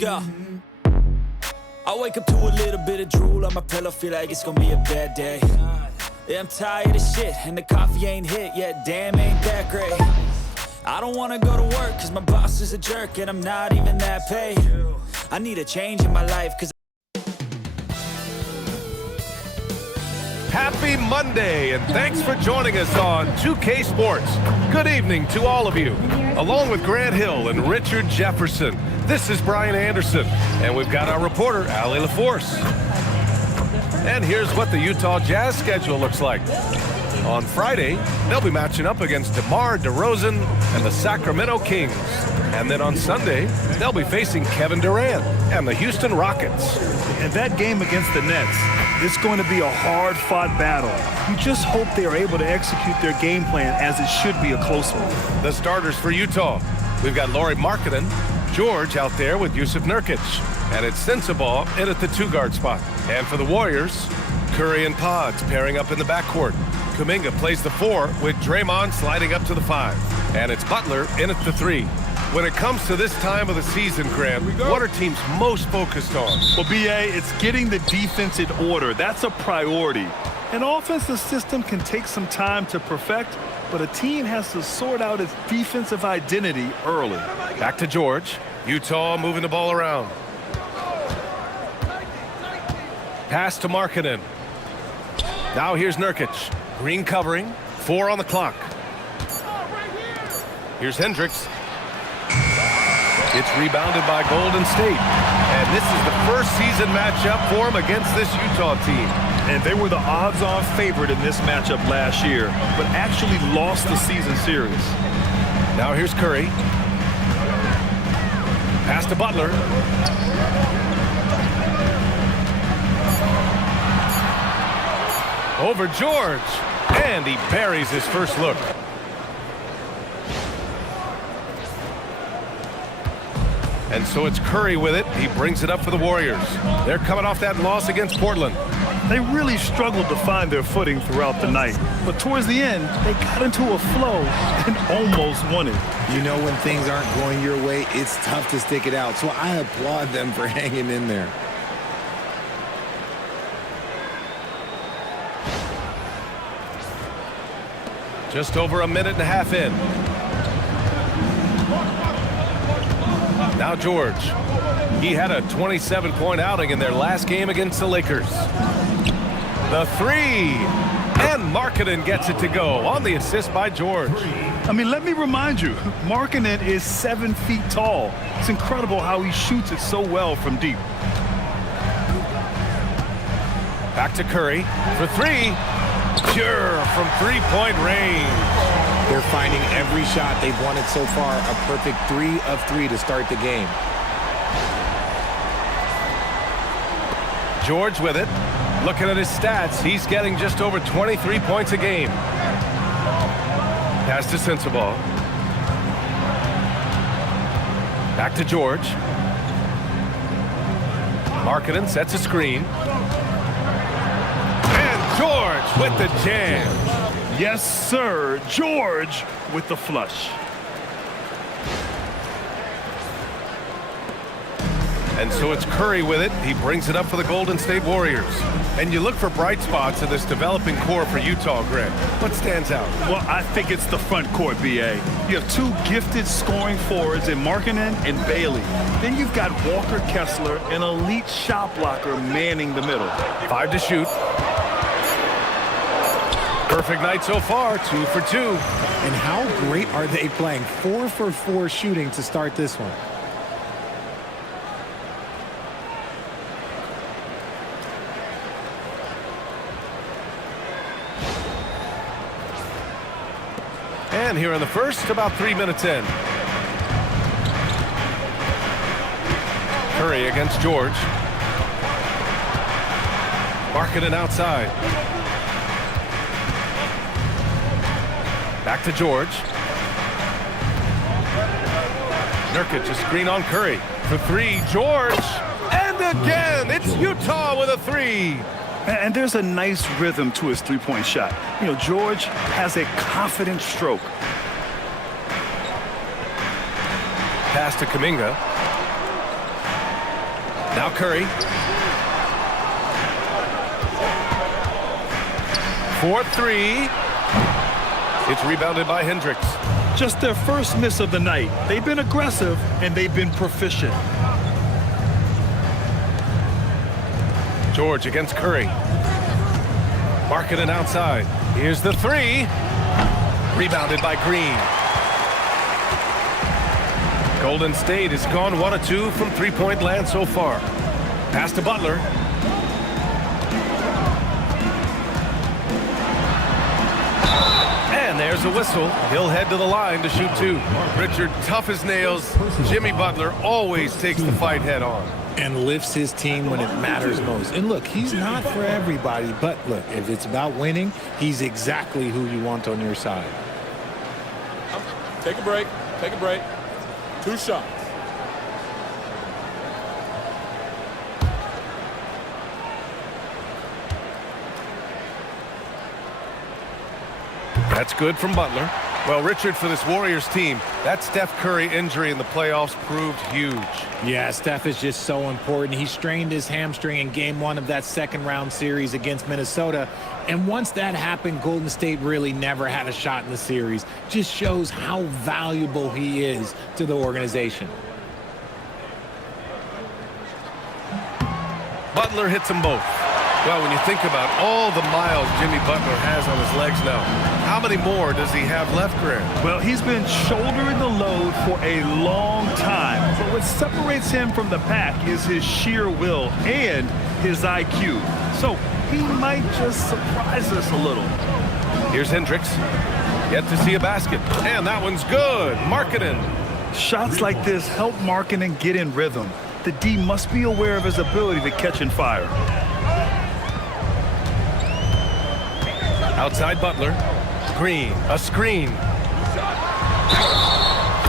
go. I wake up to a little bit of drool on my pillow, feel like it's gonna be a bad day. Yeah, I'm tired of shit, and the coffee ain't hit yet, damn, ain't that great. I don't wanna go to work, cause my boss is a jerk, and I'm not even that paid. I need a change in my life, cause Happy Monday, and thanks for joining us on 2K Sports. Good evening to all of you. Along with Grant Hill and Richard Jefferson, this is Brian Anderson, and we've got our reporter, Allie LaForce. And here's what the Utah Jazz schedule looks like. On Friday, they'll be matching up against DeMar DeRozan and the Sacramento Kings. And then on Sunday, they'll be facing Kevin Durant and the Houston Rockets. And that game against the Nets, it's going to be a hard-fought battle. You just hope they are able to execute their game plan as it should be a close one. The starters for Utah. We've got Lauri Markkanen, George out there with Jusuf Nurkic, and it's Sensabaugh in at the two-guard spot. And for the Warriors, Curry and Pods pairing up in the backcourt. Kuminga plays the 4 with Draymond sliding up to the 5. And it's Butler in at the 3. When it comes to this time of the season, Grant, what are teams most focused on? Well, B.A., it's getting the defense in order. That's a priority. An offensive system can take some time to perfect, but a team has to sort out its defensive identity early. Back to George. Utah moving the ball around. Pass to Markkanen. Now here's Nurkic. Green covering. 4 on the clock. Here's Hendricks. It's rebounded by Golden State. And this is the first season matchup for him against this Utah team. And they were the odds-on favorite in this matchup last year, but actually lost the season series. Now here's Curry. Pass to Butler. Over George. And he buries his first look. And so it's Curry with it. He brings it up for the Warriors. They're coming off that loss against Portland. They really struggled to find their footing throughout the night. But towards the end, they got into a flow and almost won it. You know, when things aren't going your way, it's tough to stick it out. So I applaud them for hanging in there. Just over a minute and a half in. Now George. He had a 27-point outing in their last game against the Lakers. The 3. And Markkanen gets it to go on the assist by George. I mean, let me remind you, Markkanen is 7 feet tall. It's incredible how he shoots it so well from deep. Back to Curry for 3. Sure, from 3-point range. They're finding every shot they've wanted so far a perfect 3 of 3 to start the game. George with it. Looking at his stats, he's getting just over 23 points a game. Pass to Sensabaugh. Back to George. Markkanen sets a screen. And George with the jam. Yes, sir. George with the flush. And so it's Curry with it. He brings it up for the Golden State Warriors. And you look for bright spots in this developing core for Utah, Greg. What stands out? Well, I think it's the front court, B.A. You have 2 gifted scoring forwards in Markkanen and Bailey. Then you've got Walker Kessler, an elite shot blocker, manning the middle. 5 to shoot. Perfect night so far, 2 for 2. And how great are they playing? 4 for 4 shooting to start this one. And here in the first, about 3 minutes in. Curry against George. Markkanen outside. Back to George. Nurkic, a screen on Curry. For 3, George. And again, it's Utah with a 3. And there's a nice rhythm to his three-point shot. You know, George has a confident stroke. Pass to Kuminga. Now Curry. 4-3. It's rebounded by Hendricks. Just their first miss of the night. They've been aggressive, and they've been proficient. George against Curry. Markkanen outside. Here's the three. Rebounded by Green. Golden State has gone 1 of 2 from three-point land so far. Pass to Butler. And there's a whistle. He'll head to the line to shoot 2. Richard, tough as nails. Jimmy Butler always takes the fight head on. And lifts his team when it matters most. And look, he's not for everybody, but look, if it's about winning, he's exactly who you want on your side. Take a break. Take a break. 2 shots. That's good from Butler. Well, Richard, for this Warriors team, that Steph Curry injury in the playoffs proved huge. Yeah, Steph is just so important. He strained his hamstring in game 1 of that second-round series against Minnesota. And once that happened, Golden State really never had a shot in the series. Just shows how valuable he is to the organization. Butler hits them both. Well, when you think about all the miles Jimmy Butler has on his legs now, how many more does he have left, Grant? Well, he's been shouldering the load for a long time. But what separates him from the pack is his sheer will and his IQ. So he might just surprise us a little. Here's Hendricks. Yet to see a basket. And that one's good. Markkanen. Shots like this help Markkanen get in rhythm. The D must be aware of his ability to catch and fire. Outside Butler. Green, a screen.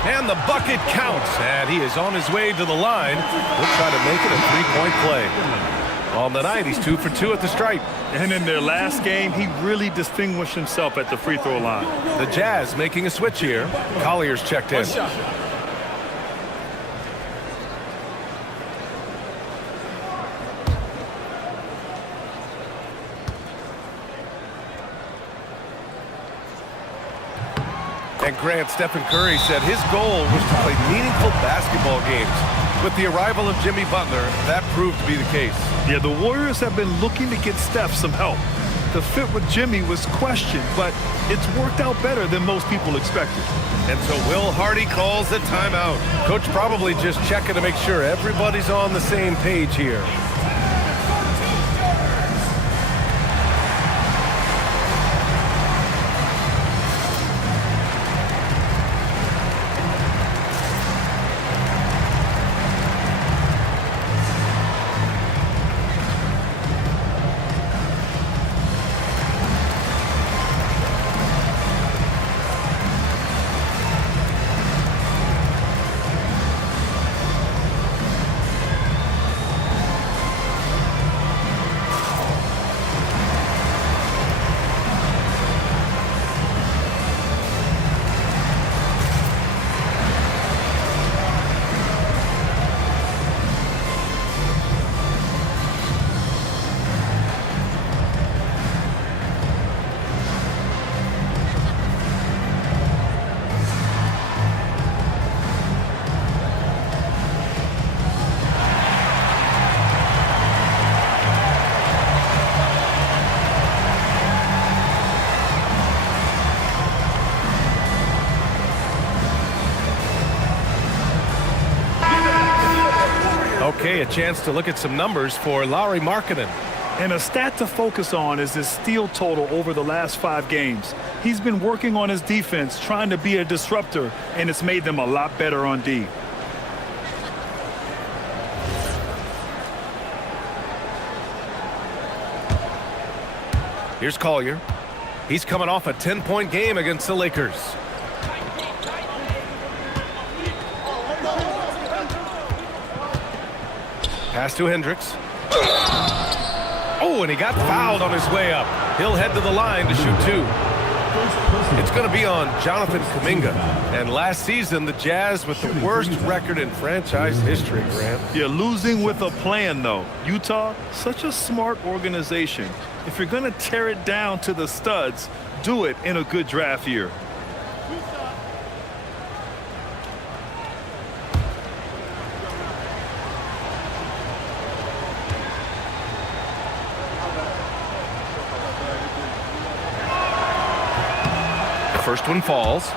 And the bucket counts. And he is on his way to the line. He'll try to make it a three-point play. On the night, he's 2 for 2 at the stripe. And in their last game, he really distinguished himself at the free throw line. The Jazz making a switch here. Collier's checked in. And Grant, Stephen Curry said his goal was to play meaningful basketball games. With the arrival of Jimmy Butler, that proved to be the case. Yeah, the Warriors have been looking to get Steph some help. The fit with Jimmy was questioned, but it's worked out better than most people expected. And so Will Hardy calls the timeout. Coach probably just checking to make sure everybody's on the same page here. Okay, a chance to look at some numbers for Lauri Markkanen. And a stat to focus on is his steal total over the last 5 games. He's been working on his defense, trying to be a disruptor, and it's made them a lot better on D. Here's Collier. He's coming off a 10-point game against the Lakers. Pass to Hendricks. Oh, and he got fouled on his way up. He'll head to the line to shoot 2. It's going to be on Jonathan Kuminga. And last season, the Jazz with the worst record in franchise history, Grant. Yeah, losing with a plan, though. Utah, such a smart organization. If you're going to tear it down to the studs, do it in a good draft year. First one falls.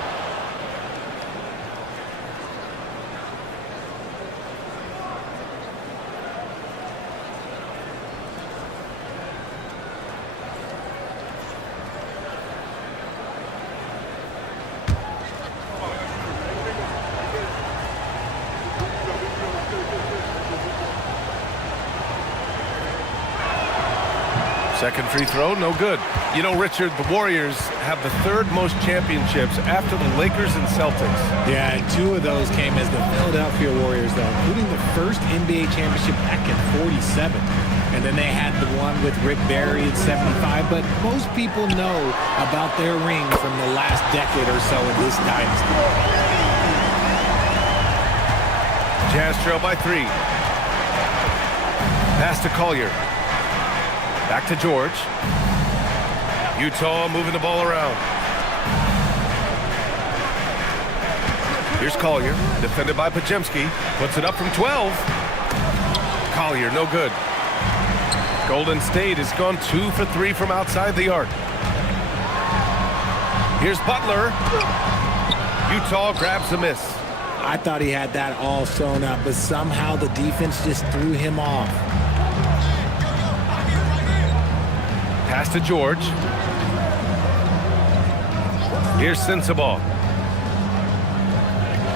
Second free throw, no good. You know, Richard, the Warriors have the third most championships after the Lakers and Celtics. Yeah, and 2 of those came as the Philadelphia Warriors, though, including the first NBA championship back in '47. And then they had the one with Rick Barry in '75. But most people know about their ring from the last decade or so in this dynasty. Jazz trail by 3. Pass to Collier. Back to George. Utah moving the ball around. Here's Collier, defended by Podziemski. Puts it up from 12. Collier, no good. Golden State has gone 2 for 3 from outside the arc. Here's Butler. Utah grabs the miss. I thought he had that all sewn up, but somehow the defense just threw him off. Pass to George. Here's Sensabaugh.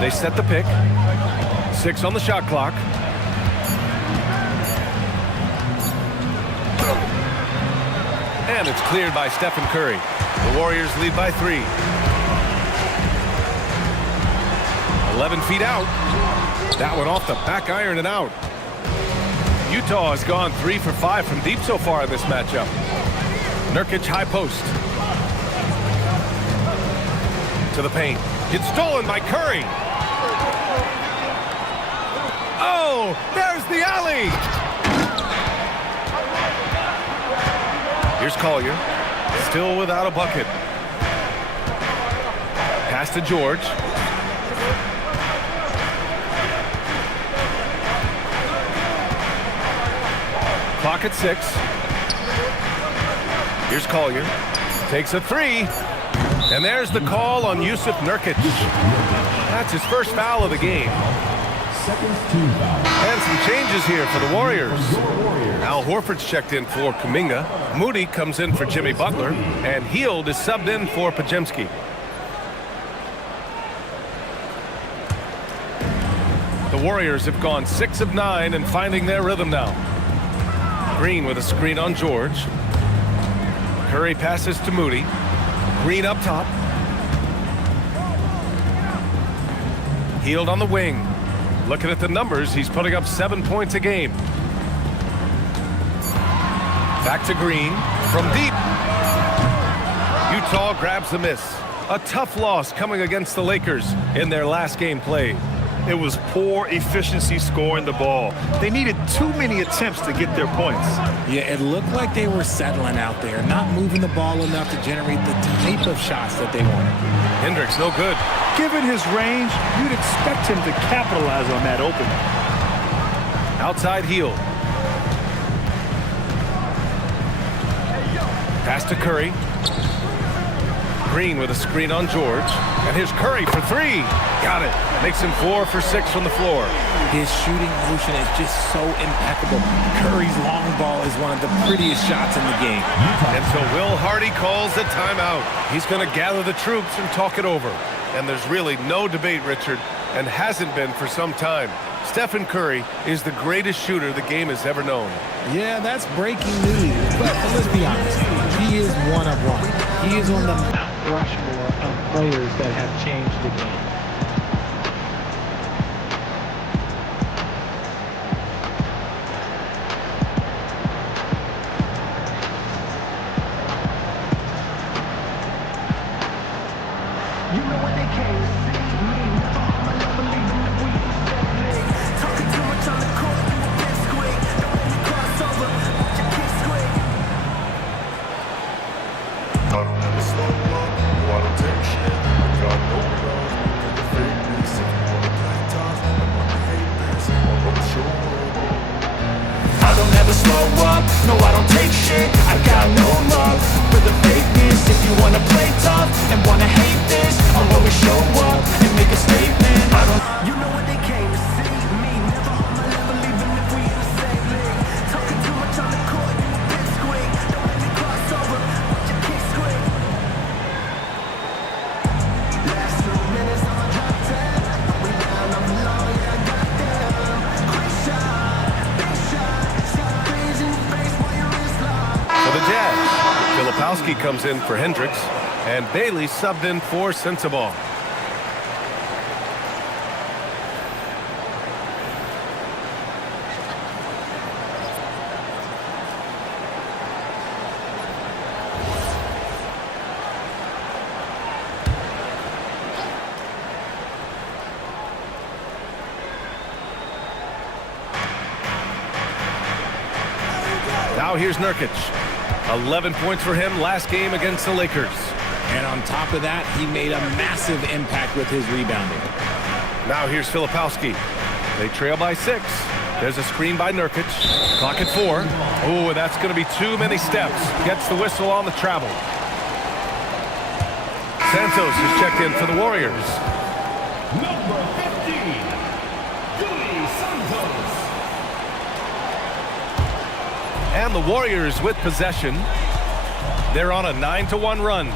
They set the pick. 6 on the shot clock. And it's cleared by Steph and Curry. The Warriors lead by 3. 11 feet out. That one off the back iron and out. Utah has gone 3 for 5 from deep so far in this matchup. Nurkic high post. To the paint. It's stolen by Curry. Oh, there's the alley. Here's Collier. Still without a bucket. Pass to George. Clock at 6. Here's Collier. Takes a 3. And there's the call on Jusuf Nurkic. That's his first foul of the game. And some changes here for the Warriors. Al Horford's checked in for Kuminga. Moody comes in for Jimmy Butler. And Hield is subbed in for Podziemski. The Warriors have gone 6 of 9 and finding their rhythm now. Green with a screen on George. Curry passes to Moody. Green up top. Hield on the wing. Looking at the numbers, he's putting up 7 points a game. Back to Green from deep. Utah grabs the miss. A tough loss coming against the Lakers in their last game played. It was poor efficiency scoring the ball. They needed too many attempts to get their points. Yeah, it looked like they were settling out there, not moving the ball enough to generate the type of shots that they wanted. Hendricks, no good. Given his range, you'd expect him to capitalize on that opening. Outside Hield. Pass to Curry. Green with a screen on George. And here's Curry for 3. Got it. Makes him 4 for 6 from the floor. His shooting motion is just so impeccable. Curry's long ball is one of the prettiest shots in the game. And so Will Hardy calls a timeout. He's going to gather the troops and talk it over. And there's really no debate, Richard, and hasn't been for some time. Stephen Curry is the greatest shooter the game has ever known. Yeah, that's breaking news. But let's be honest, he is one of one. He is on the Mount Rushmore of players that have changed the game. no, I don't take shit. I got no love for the fakeness. If you wanna play tough and wanna hate this, I'll always show up and make a statement. I don't. You know what they came to see me. Never on my level, even if we in the same league. Talking too much on the court, you a bit squeak. Don't let me cross over, watch your kick squeak. Last 2 minutes, I'm a hot 10. We down, I'm low, yeah, goddamn. Quick shot, big shot. Stop freezing your face while your wrist locked. For the Jazz, Filipowski comes in for Hendricks, and Bailey subbed in for Sensabaugh. Now here's Nurkic. 11 points for him last game against the Lakers. And on top of that, he made a massive impact with his rebounding. Now here's Filipowski. They trail by 6. There's a screen by Nurkic. Clock at 4. Oh, that's going to be too many steps. Gets the whistle on the travel. Santos is checked in for the Warriors. Number 15, Jimmy Santos. And the Warriors with possession. They're on a 9-1 run.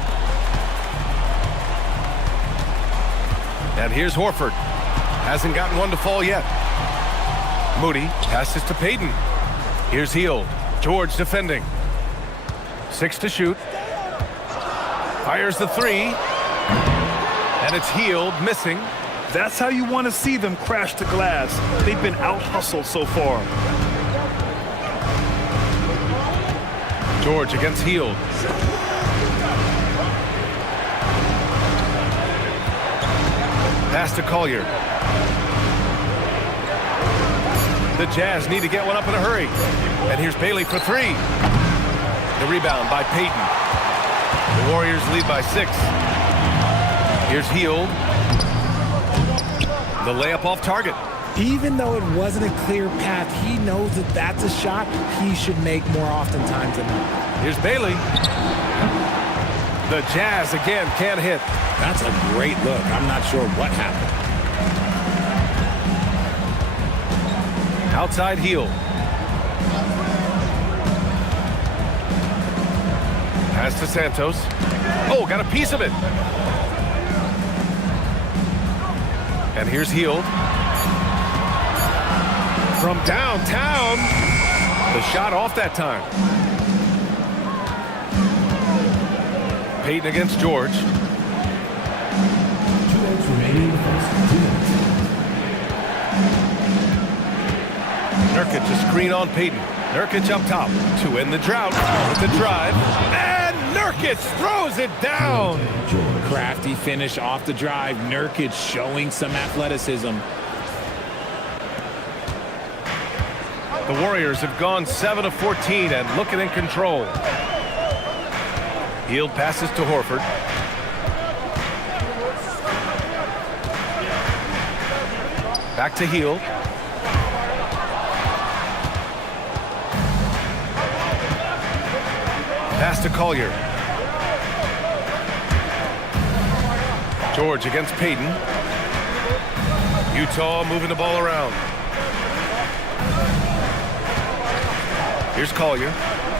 And here's Horford. Hasn't gotten one to fall yet. Moody passes to Payton. Here's Hield. George defending. 6 to shoot. Fires the 3. And it's Hield missing. That's how you want to see them crash the glass. They've been out-hustled so far. George against Hield. Pass to Collier. The Jazz need to get one up in a hurry. And here's Bailey for 3. The rebound by Payton. The Warriors lead by 6. Here's Hield. The layup off target. Even though it wasn't a clear path, he knows that that's a shot he should make more oftentimes than not. Here's Bailey. The Jazz again can't hit. That's a great look. I'm not sure what happened. Outside Hield. Pass to Santos. Oh, got a piece of it. And here's Hield. From downtown. The shot off that time. Payton against George. 2 minutes remaining in the first. 2 minutes. Nurkic a screen on Payton. Nurkic up top to end the drought with the drive. And Nurkic throws it down. Crafty finish off the drive. Nurkic showing some athleticism. The Warriors have gone 7 of 14 and looking in control. Hield passes to Horford. Back to Hield. Pass to Collier. George against Payton. Utah moving the ball around. Here's Collier.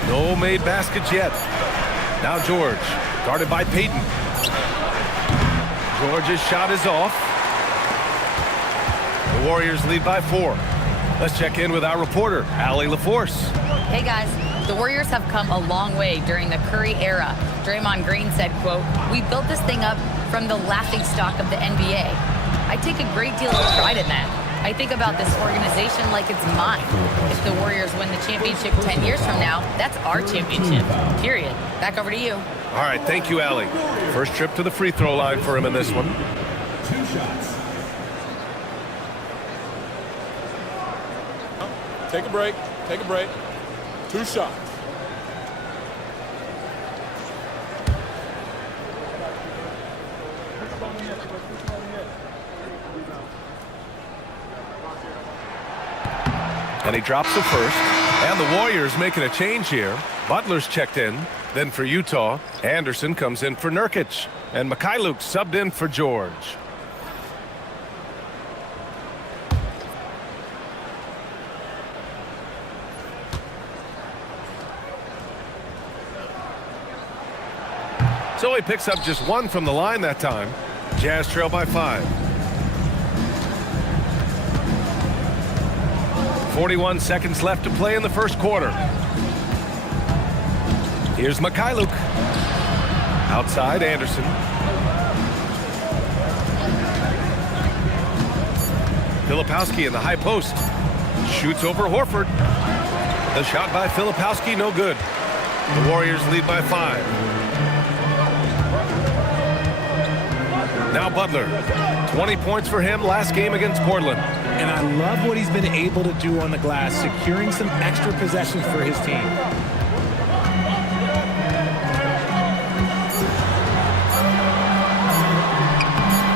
No made baskets yet. Now George, guarded by Payton. George's shot is off. The Warriors lead by 4. Let's check in with our reporter, Allie LaForce. Hey guys, the Warriors have come a long way during the Curry era. Draymond Green said, quote, "We built this thing up from the laughingstock of the NBA. I take a great deal of pride in that. I think about this organization like it's mine. If the Warriors win the championship 10 years from now, that's our championship, period." Back over to you. All right, thank you, Allie. First trip to the free throw line for him in this one. 2 shots. Take a break. Take a break. 2 shots. And he drops the first. And the Warriors making a change here. Butler's checked in. Then for Utah, Anderson comes in for Nurkic. And Mikhailuk subbed in for George. So he picks up just one from the line that time. Jazz trail by 5. 41 seconds left to play in the first quarter. Here's Mikhailuk. Outside, Anderson. Filipowski in the high post. Shoots over Horford. The shot by Filipowski, no good. The Warriors lead by 5. Now Butler. 20 points for him last game against Portland. And I love what he's been able to do on the glass, securing some extra possessions for his team.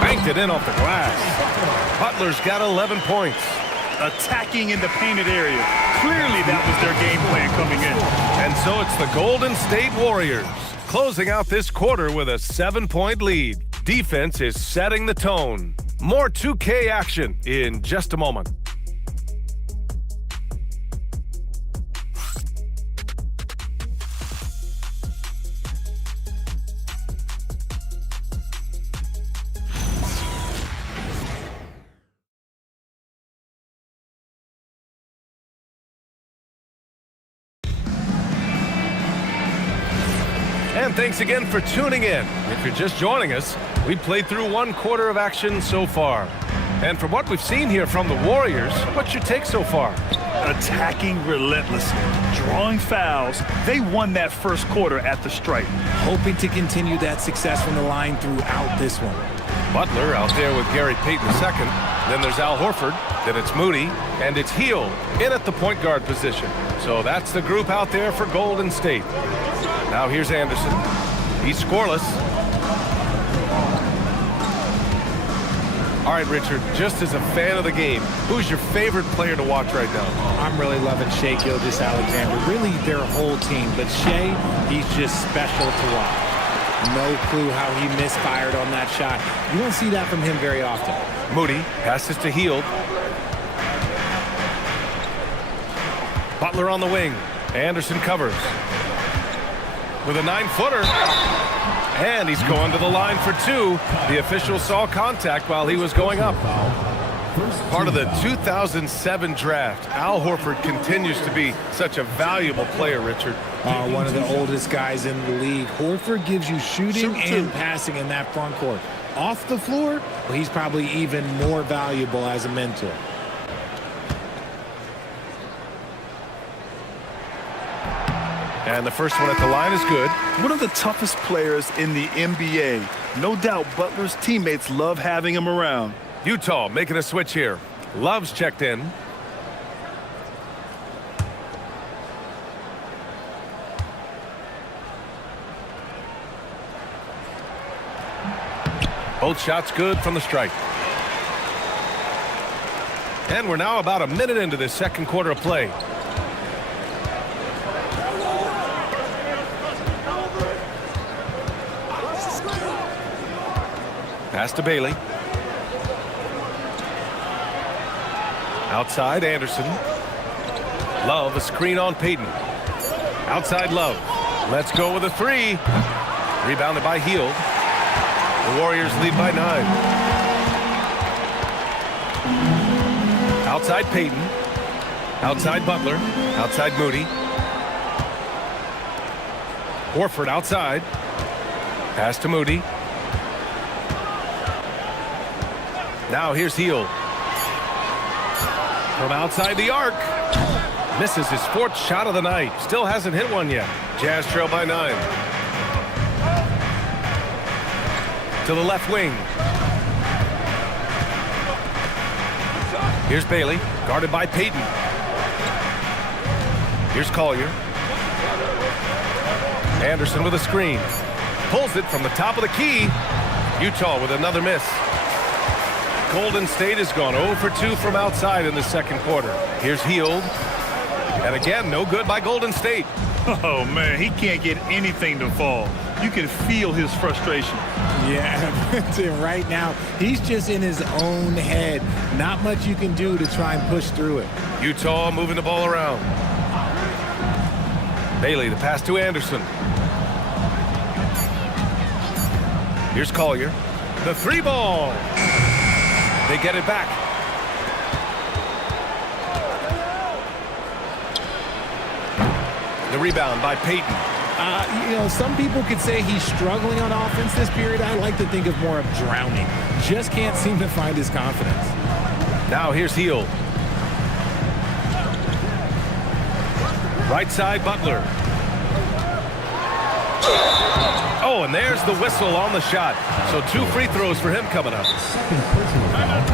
Banked it in off the glass. Butler's got 11 points. Attacking in the painted area. Clearly that was their game plan coming in. And so it's the Golden State Warriors closing out this quarter with a 7-point lead. Defense is setting the tone. More 2K action in just a moment. And thanks again for tuning in. If you're just joining us, we've played through one quarter of action so far. And from what we've seen here from the Warriors, what's your take so far? Attacking relentlessly, drawing fouls. They won that first quarter at the stripe. Hoping to continue that success from the line throughout this one. Butler out there with Gary Payton II. Then there's Al Horford. Then it's Moody. And it's Hield in at the point guard position. So that's the group out there for Golden State. Now here's Anderson. He's scoreless. All right, Richard, just as a fan of the game, who's your favorite player to watch right now? I'm really loving Shai Gilgeous-Alexander, really their whole team. But Shai, he's just special to watch. No clue how he misfired on that shot. You don't see that from him very often. Moody passes to Hield. Butler on the wing. Anderson covers. With a 9-footer. And he's going to the line for 2. The official saw contact while he was going up. Part of the 2007 draft. Al Horford continues to be such a valuable player, Richard. One of the oldest guys in the league. Horford gives you shooting and passing in that front court. Off the floor, well, he's probably even more valuable as a mentor. And the first one at the line is good. One of the toughest players in the NBA. No doubt Butler's teammates love having him around. Utah making a switch here. Love's checked in. Both shots good from the strike. And we're now about a minute into this second quarter of play. Pass to Bailey. Outside, Anderson. Love, a screen on Payton. Outside, Love. Let's go with a 3. Rebounded by Hield. The Warriors lead by 9. Outside, Payton. Outside, Butler. Outside, Moody. Horford outside. Pass to Moody. Now here's Hield. From outside the arc. Misses his 4th shot of the night. Still hasn't hit one yet. Jazz trail by 9. To the left wing. Here's Bailey, guarded by Payton. Here's Collier. Anderson with a screen. Pulls it from the top of the key. Utah with another miss. Golden State has gone 0 for 2 from outside in the second quarter. Here's Hield. And again, no good by Golden State. Oh, man, he can't get anything to fall. You can feel his frustration. Yeah, right now, he's just in his own head. Not much you can do to try and push through it. Utah moving the ball around. Bailey, the pass to Anderson. Here's Collier. The three ball. They get it back. The rebound by Payton. Some people could say he's struggling on offense this period. I like to think of more of drowning. Just can't seem to find his confidence. Now here's Hield. Right side, Butler. Oh, and there's the whistle on the shot. So 2 free throws for him coming up.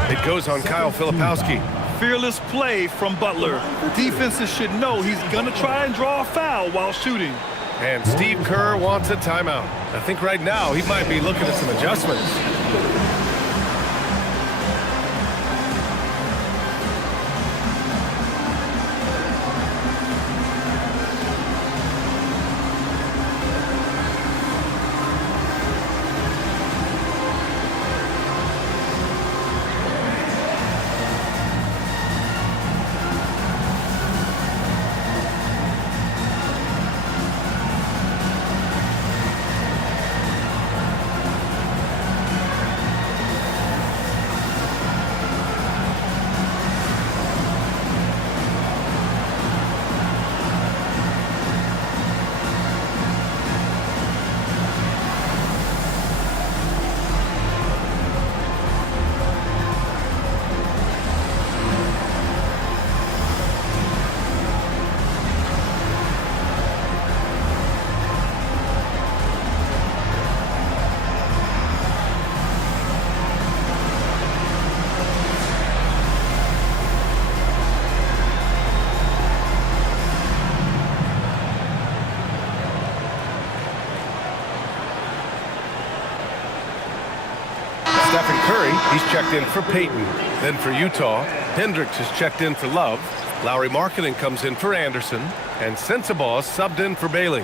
It goes on Kyle Filipowski. Fearless play from Butler. Defenses should know he's going to try and draw a foul while shooting. And Steve Kerr wants a timeout. I think right now he might be looking at some adjustments. Steph and Curry, he's checked in for Payton. Then for Utah, Hendricks is checked in for Love. Lauri Markkanen comes in for Anderson. And Sensabaugh subbed in for Bailey.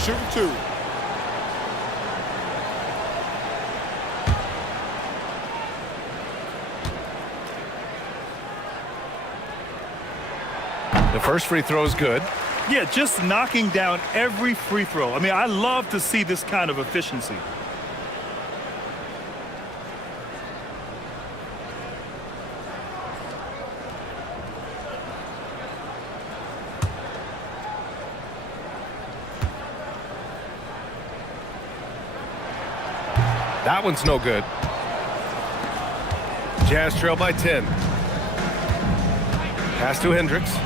Shooting 2. The first free throw is good. Yeah, just knocking down every free throw. I mean, I love to see this kind of efficiency. That one's no good. Jazz trail by 10. Pass to Hendricks.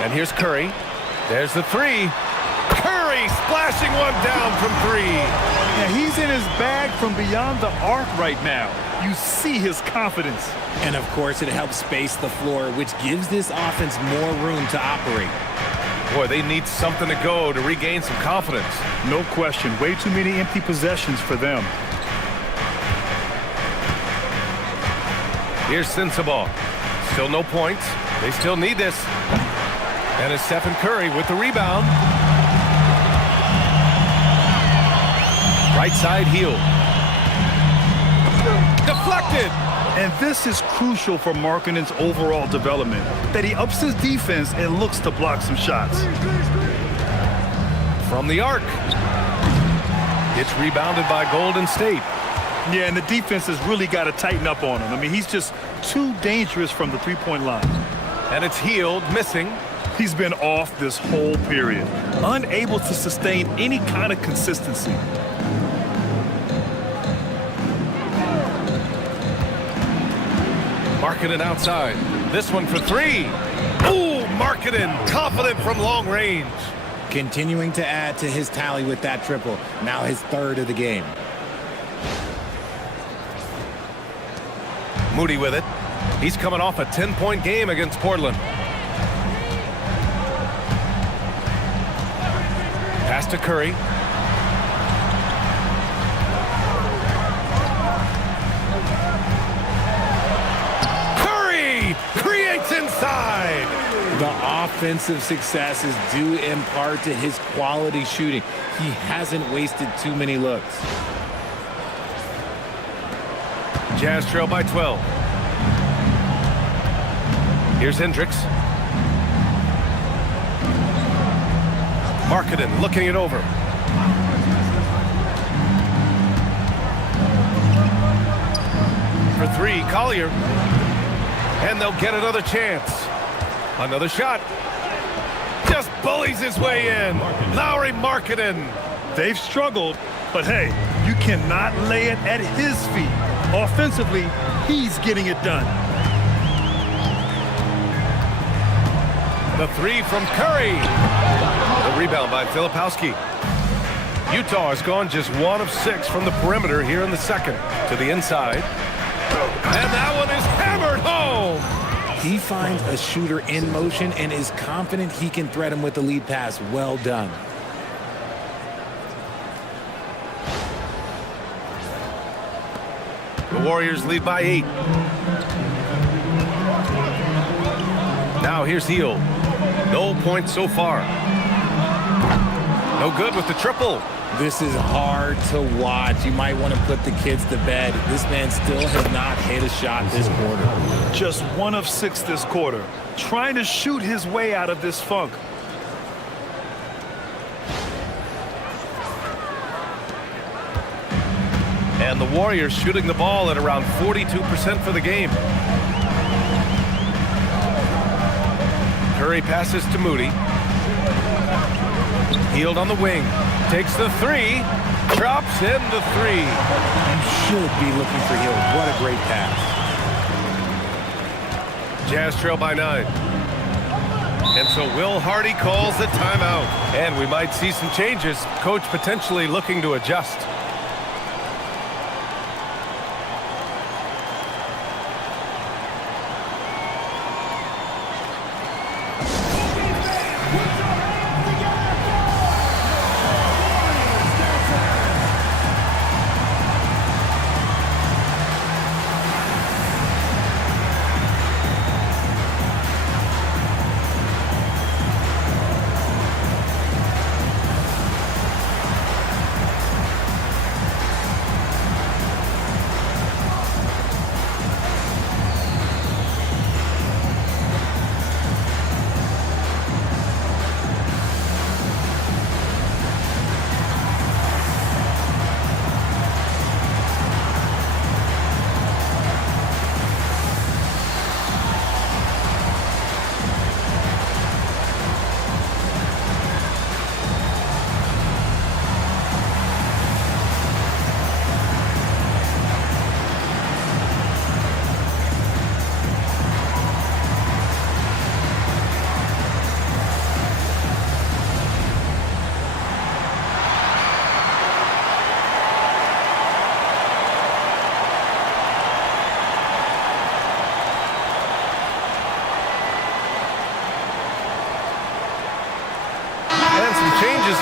And here's Curry. There's the three. Curry splashing one down from 3. Yeah, he's in his bag from beyond the arc right now. You see his confidence. And, of course, it helps space the floor, which gives this offense more room to operate. Boy, they need something to go to regain some confidence. No question. Way too many empty possessions for them. Here's Sensabaugh. Still no points. They still need this. And it's Stephen Curry with the rebound. Right side heel. Deflected. And this is crucial for Markkanen's overall development, that he ups his defense and looks to block some shots. From the arc. It's rebounded by Golden State. Yeah, and the defense has really got to tighten up on him. I mean, he's just too dangerous from the three-point line. And it's Hield missing. He's been off this whole period, unable to sustain any kind of consistency. Markkanen outside. This one for 3. Ooh, Markkanen confident from long range. Continuing to add to his tally with that triple. Now his 3rd of the game. Moody with it. He's coming off a 10-point game against Portland. Pass to Curry. offensive success is due in part to his quality shooting. He hasn't wasted too many looks. Jazz trail by 12. Here's Hendricks. Markkanen looking it over. For three, Collier. And they'll get another chance. Another shot. Just bullies his way in. Lauri Markkanen. They've struggled, but hey, you cannot lay it at his feet. Offensively, he's getting it done. The three from Curry. The rebound by Filipowski. Utah has gone just 1 of 6 from the perimeter here in the second. To the inside. And that one is hammered home. He finds a shooter in motion and is confident he can thread him with the lead pass. Well done. The Warriors lead by 8. Now here's Hield. No points so far. No good with the triple. This is hard to watch. You might want to put the kids to bed. This man still has not hit a shot this quarter. Just 1 of 6 this quarter. Trying to shoot his way out of this funk. And the Warriors shooting the ball at around 42% for the game. Curry passes to Moody. Hield on the wing. Takes the three. Drops in the three. You should be looking for Hield. What a great pass. Jazz trail by 9. And so Will Hardy calls the timeout. And we might see some changes. Coach potentially looking to adjust.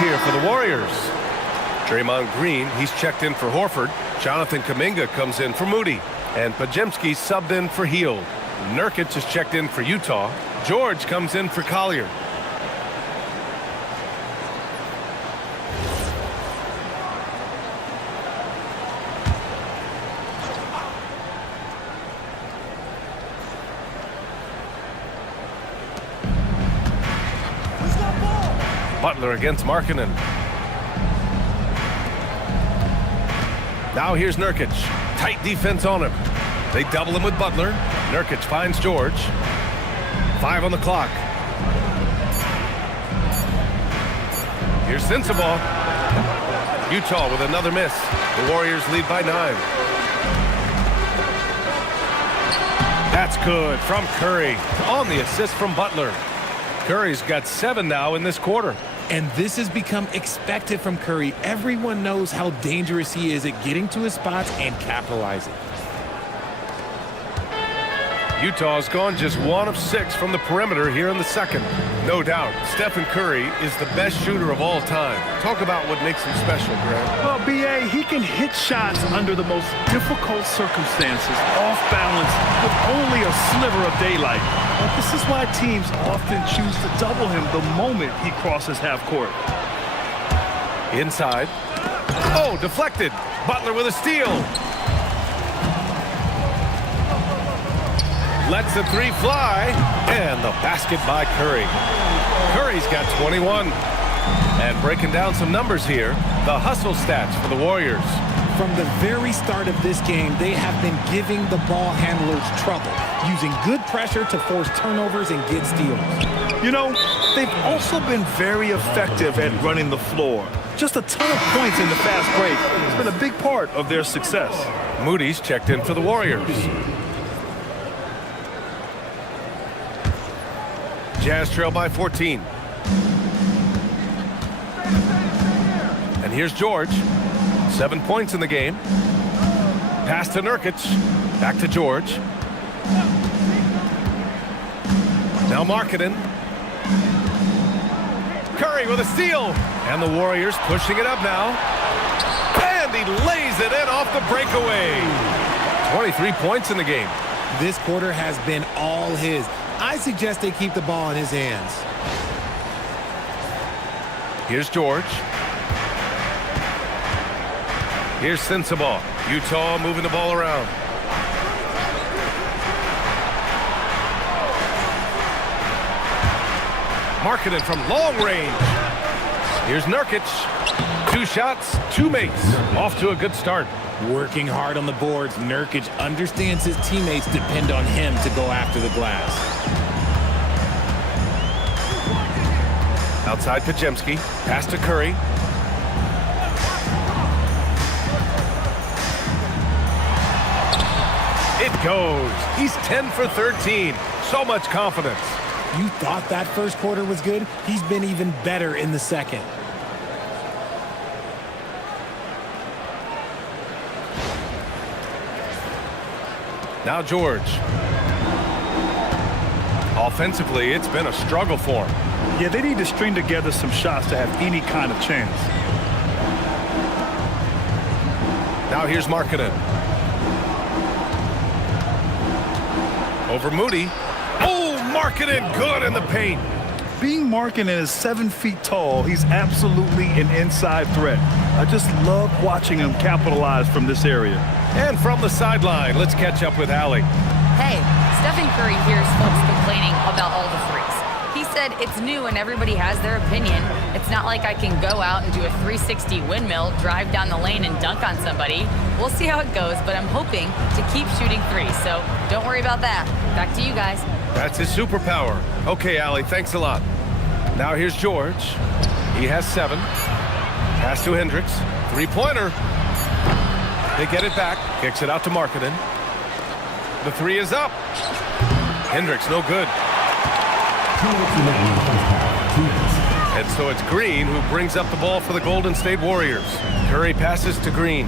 Here for the Warriors. Draymond Green, he's checked in for Horford. Jonathan Kuminga comes in for Moody. And Podziemski subbed in for Hield. Nurkic is checked in for Utah. George comes in for Collier. Butler against Markkanen. Now here's Nurkic. Tight defense on him. They double him with Butler. Nurkic finds George. 5 on the clock. Here's Sensabaugh. Utah with another miss. The Warriors lead by 9. That's good from Curry. On the assist from Butler. Curry's got 7 now in this quarter. And this has become expected from Curry. Everyone knows how dangerous he is at getting to his spots and capitalizing. Utah's gone just 1 of 6 from the perimeter here in the second. No doubt, Stephen Curry is the best shooter of all time. Talk about what makes him special, Grant. Well, B.A., he can hit shots under the most difficult circumstances, off balance, with only a sliver of daylight. But this is why teams often choose to double him the moment he crosses half court. Inside. Oh, deflected. Butler with a steal. Lets the three fly, and the basket by Curry. Curry's got 21. And breaking down some numbers here, the hustle stats for the Warriors. From the very start of this game, they have been giving the ball handlers trouble, using good pressure to force turnovers and get steals. You know, they've also been very effective at running the floor. Just a ton of points in the fast break has been a big part of their success. Moody's checked in for the Warriors. Jazz trail by 14. And here's George. 7 points in the game. Pass to Nurkic. Back to George. Now Markkanen. Curry with a steal. And the Warriors pushing it up now. And he lays it in off the breakaway. 23 points in the game. This quarter has been all his. I suggest they keep the ball in his hands. Here's George. Here's Sensabaugh. Utah moving the ball around. Markkanen from long range. Here's Nurkic. 2 shots, 2 makes. Off to a good start. Working hard on the boards, Nurkic understands his teammates depend on him to go after the glass. Outside Pajemski. Pass to Curry. It goes. He's 10 for 13. So much confidence. You thought that first quarter was good? He's been even better in the second. Now George. Offensively, it's been a struggle for him. Yeah, they need to string together some shots to have any kind of chance. Now here's Markkanen. Over Moody. Oh, Markkanen good in the paint. Being Markkanen is 7 feet tall, he's absolutely an inside threat. I just love watching him capitalize from this area. And from the sideline, let's catch up with Allie. Hey, Stephen Curry hears folks complaining about all the threes. He said it's new and everybody has their opinion. It's not like I can go out and do a 360 windmill, drive down the lane and dunk on somebody. We'll see how it goes, but I'm hoping to keep shooting threes, so don't worry about that. Back to you guys. That's his superpower. Okay, Allie, thanks a lot. Now here's George. He has 7. Pass to Hendricks. 3-pointer. They get it back. Kicks it out to Markkanen. The 3 is up. Hendricks, no good. And so it's Green who brings up the ball for the Golden State Warriors. Curry passes to Green.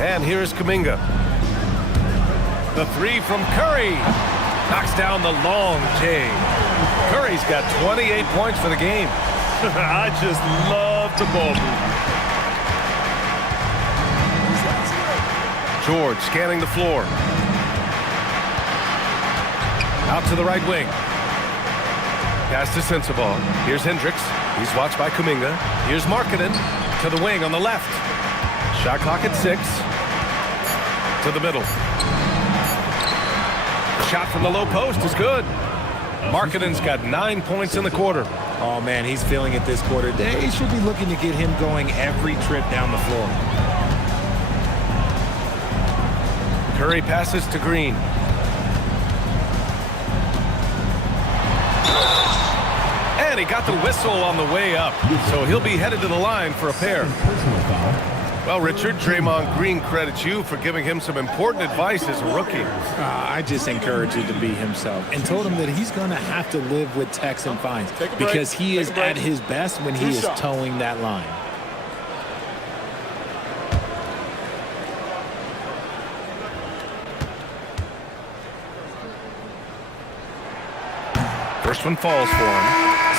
And here's Kuminga. The 3 from Curry. Knocks down the long J. Curry's got 28 points for the game. I just love the ball movement. George scanning the floor. Out to the right wing. Pass to Sensabaugh. Here's Hendricks. He's watched by Kuminga. Here's Markkanen to the wing on the left. Shot clock at 6. To the middle. Shot from the low post is good. Markkanen's got 9 points in the quarter. Oh, man, he's feeling it this quarter. They should be looking to get him going every trip down the floor. Curry passes to Green. And he got the whistle on the way up, so he'll be headed to the line for a pair. Well, Richard, Draymond Green credits you for giving him some important advice as a rookie. I just encouraged him to be himself and told him that he's going to have to live with Texan fines because he is at his best when he is towing that line. This one falls for him.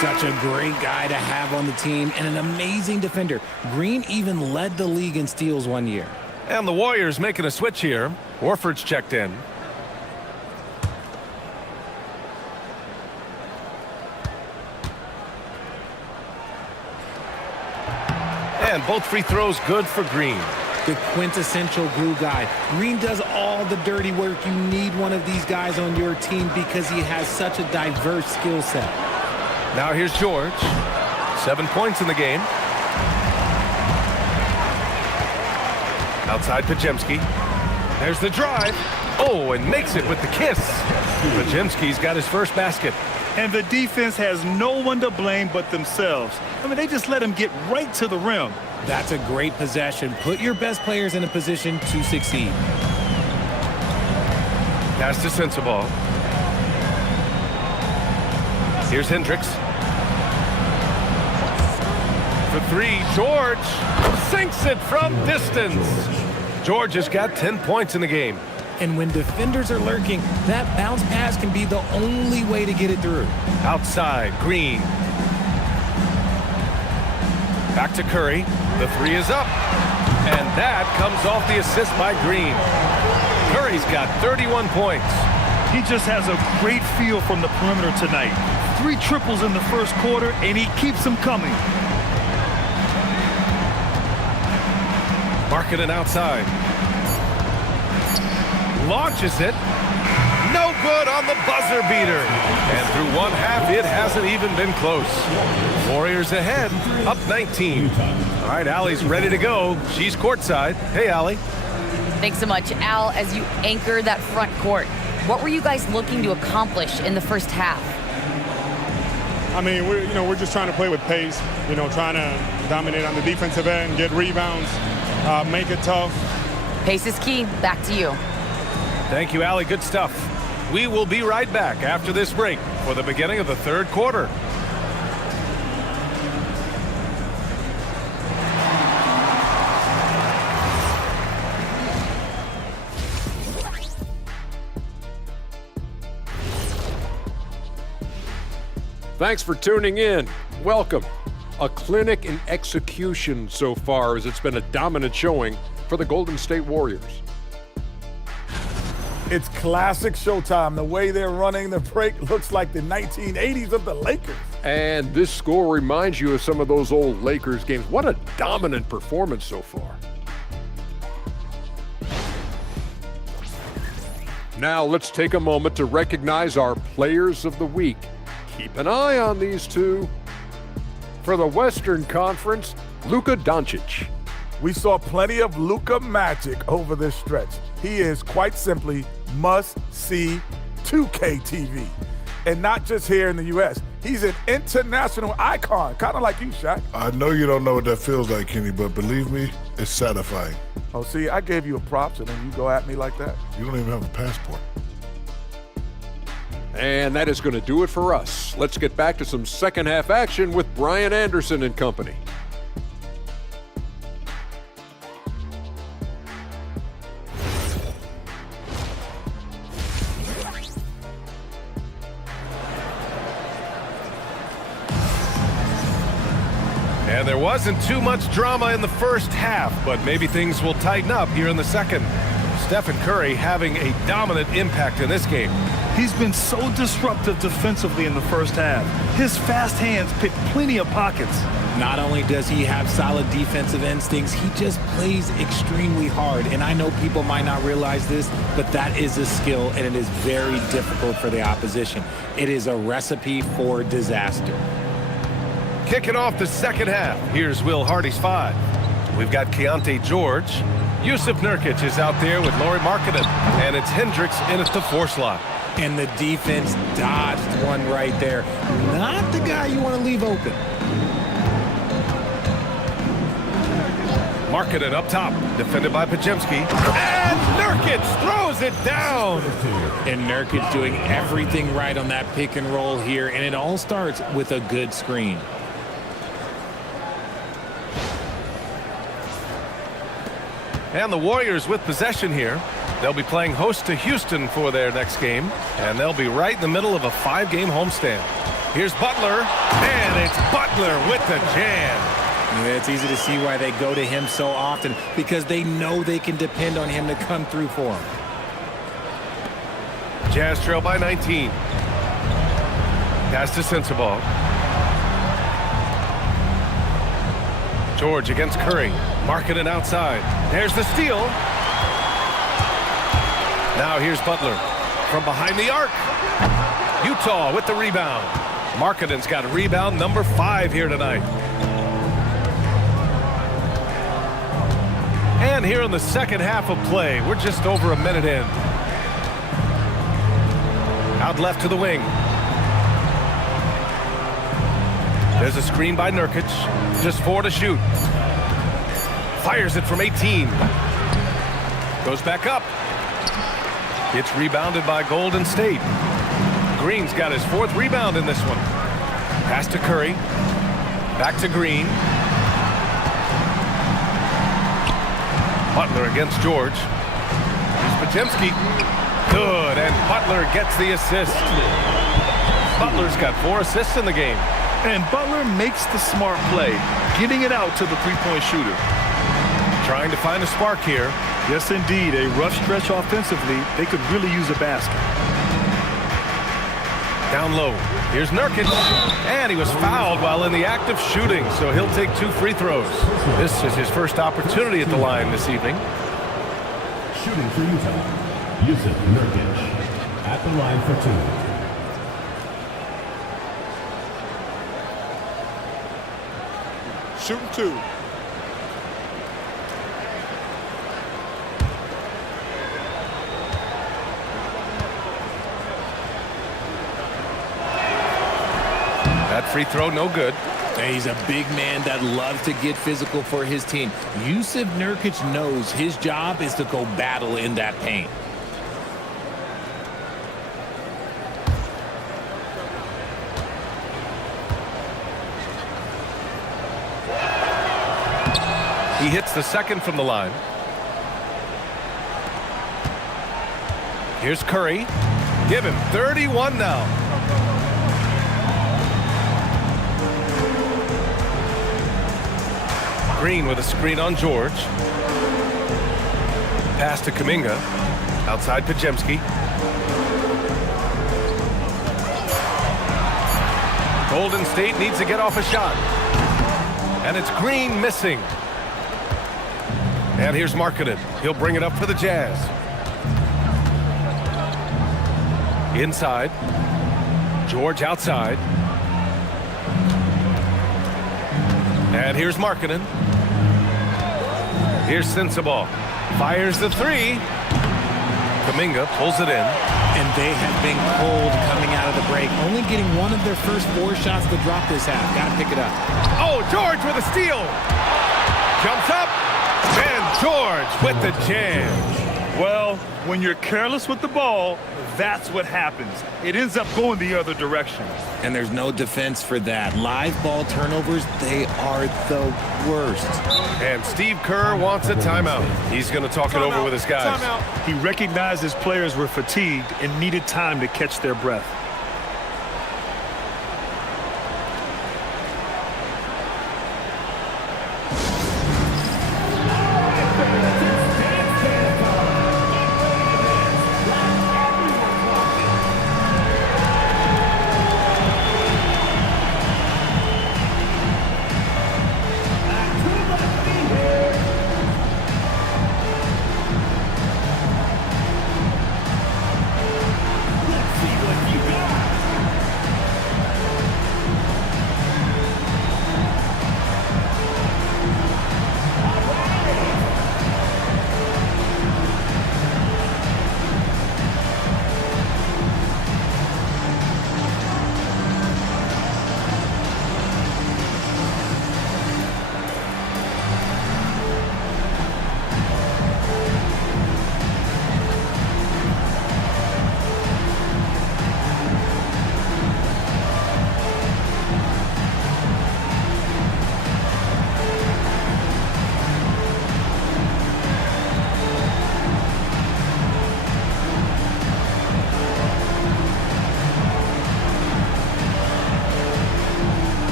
Such a great guy to have on the team and an amazing defender. Green even led the league in steals one year. And the Warriors making a switch here. Horford's checked in. And both free throws good for Green. The quintessential glue guy. Green does all the dirty work. You need one of these guys on your team because he has such a diverse skill set. Now here's George. 7 points in the game. Outside Pajemski. There's the drive. Oh, and makes it with the kiss. Pajemski's got his first basket. And the defense has no one to blame but themselves. I mean, they just let him get right to the rim. That's a great possession. Put your best players in a position to succeed. Pass to Sensabaugh. Here's Hendricks. For three, George sinks it from distance. George has got 10 points in the game. And when defenders are lurking, that bounce pass can be the only way to get it through. Outside, Green. Back to Curry. The three is up. And that comes off the assist by Green. Curry's got 31 points. He just has a great feel from the perimeter tonight. 3 triples in the first quarter, and he keeps them coming. Markkanen outside. Launches it. No good on the buzzer beater. And through one half, it hasn't even been close. Warriors ahead, up 19. All right, Allie's ready to go. She's courtside. Hey, Allie. Thanks so much, Al. As you anchor that front court, what were you guys looking to accomplish in the first half? I mean, we're just trying to play with pace. Trying to dominate on the defensive end, get rebounds, make it tough. Pace is key. Back to you. Thank you, Allie. Good stuff. We will be right back after this break for the beginning of the third quarter. Thanks for tuning in. Welcome. A clinic in execution so far, as it's been a dominant showing for the Golden State Warriors. It's classic Showtime. The way they're running the break looks like the 1980s of the Lakers. And this score reminds you of some of those old Lakers games. What a dominant performance so far. Now let's take a moment to recognize our players of the week. Keep an eye on these two. For the Western Conference, Luka Doncic. We saw plenty of Luka magic over this stretch. He is quite simply must-see 2K TV. And not just here in the U.S. He's an international icon, kind of like you, Shaq. I know you don't know what that feels like, Kenny, but believe me, it's satisfying. Oh, see, I gave you a props, and then you go at me like that? You don't even have a passport. And that is going to do it for us. Let's get back to some second half action with Brian Anderson and company. And there wasn't too much drama in the first half, but maybe things will tighten up here in the second. Steph and Curry having a dominant impact in this game. He's been so disruptive defensively in the first half. His fast hands pick plenty of pockets. Not only does he have solid defensive instincts, he just plays extremely hard. And I know people might not realize this, but that is a skill, and it is very difficult for the opposition. It is a recipe for disaster. Kicking off the second half, here's Will Hardy's 5. We've got Keyonte George. Yusuf Nurkic is out there with Lauri Markkanen, and it's Hendricks in at the 4 slot. And the defense dodged one right there. Not the guy you want to leave open. Markkanen up top, defended by Pajemski. And Nurkic throws it down. And Nurkic doing everything right on that pick and roll here. And it all starts with a good screen. And the Warriors with possession here. They'll be playing host to Houston for their next game, and they'll be right in the middle of a 5-game homestand. Here's Butler, and it's Butler with the jam. Yeah, it's easy to see why they go to him so often, because they know they can depend on him to come through for them. Jazz trail by 19. Pass to Sensabaugh. George against Curry. Markkanen outside. There's the steal. Now here's Butler from behind the arc. Utah with the rebound. Markkanen's got a rebound number 5 here tonight. And here in the second half of play, we're just over a minute in. Out left to the wing. There's a screen by Nurkic. Just 4 to shoot. Fires it from 18. Goes back up. It's rebounded by Golden State. Green's got his 4th rebound in this one. Pass to Curry. Back to Green. Butler against George. Here's Podziemski. Good, and Butler gets the assist. Butler's got 4 assists in the game. And Butler makes the smart play, getting it out to the three-point shooter. Trying to find a spark here. Yes, indeed. A rough stretch offensively. They could really use a basket. Down low. Here's Nurkic. And he was fouled while in the act of shooting, so he'll take 2 free throws. This is his first opportunity at the line this evening. Shooting for Utah, Yusuf Nurkic at the line for 2. Shooting 2. That free throw, no good. And he's a big man that loves to get physical for his team. Yusuf Nurkic knows his job is to go battle in that paint. He hits the second from the line. Here's Curry. Give him 31 now. Green with a screen on George. Pass to Kuminga. Outside Podziemski. Golden State needs to get off a shot. And it's Green missing. And here's Markkanen. He'll bring it up for the Jazz. Inside. George outside. And here's Markkanen. Here's Sensabaugh. Fires the 3. Kuminga pulls it in. And they have been cold coming out of the break. Only getting one of their first 4 shots to drop this half. Got to pick it up. Oh, George with a steal. Jumps up. And George with the jam. Well, when you're careless with the ball, that's what happens. It ends up going the other direction. And there's no defense for that. Live ball turnovers, they are the worst. And Steve Kerr wants a timeout. He's going to talk it over with his guys. He recognized his players were fatigued and needed time to catch their breath.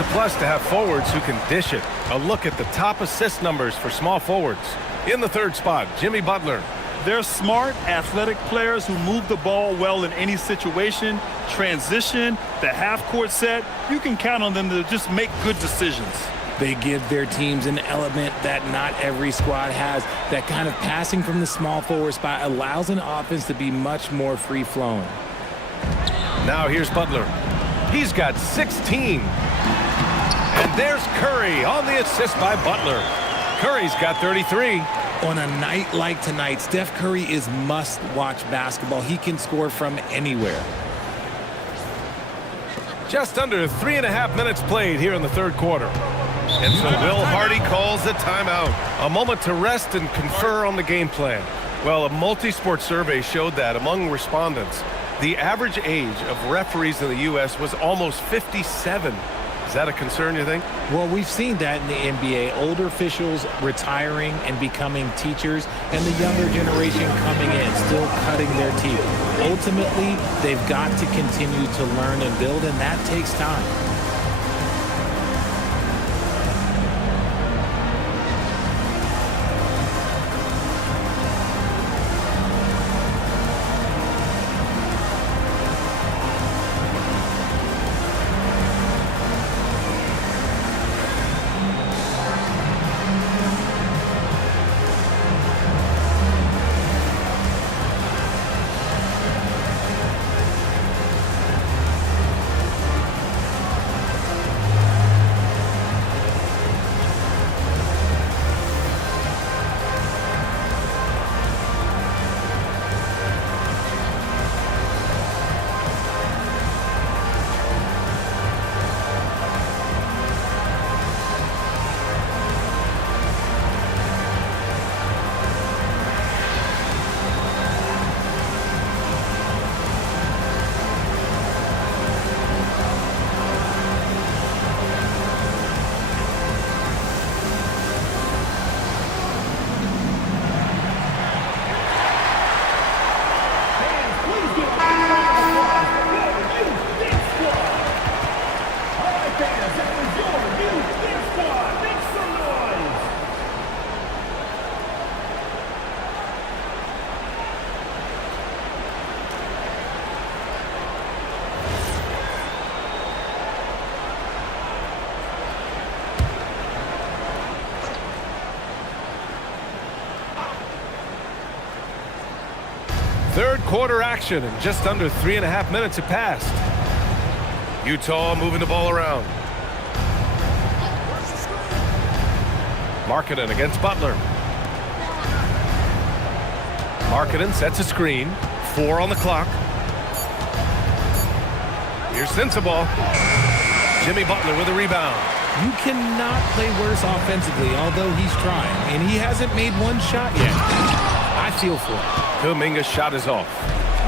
a plus to have forwards who can dish it. A look at the top assist numbers for small forwards. In the third spot, Jimmy Butler. They're smart, athletic players who move the ball well in any situation. Transition, the half-court set, you can count on them to just make good decisions. They give their teams an element that not every squad has. That kind of passing from the small forward spot allows an offense to be much more free-flowing. Now here's Butler. He's got 16. And there's Curry on the assist by Butler. Curry's got 33. On a night like tonight, Steph Curry is must-watch basketball. He can score from anywhere. Just under 3.5 minutes played here in the third quarter. And so Will Hardy calls the timeout. A moment to rest and confer on the game plan. Well, a multi-sport survey showed that among respondents, the average age of referees in the U.S. was almost 57. Is that a concern, you think? Well, we've seen that in the NBA. Older officials retiring and becoming teachers, and the younger generation coming in, still cutting their teeth. Ultimately, they've got to continue to learn and build, and that takes time. Third quarter action, and just under 3.5 minutes have passed. Utah moving the ball around. Markkanen against Butler. Markkanen sets a screen. 4 on the clock. Here's Sensabaugh. Jimmy Butler with a rebound. You cannot play worse offensively, although he's trying, and he hasn't made one shot yet. I feel for him. Kuminga's shot is off.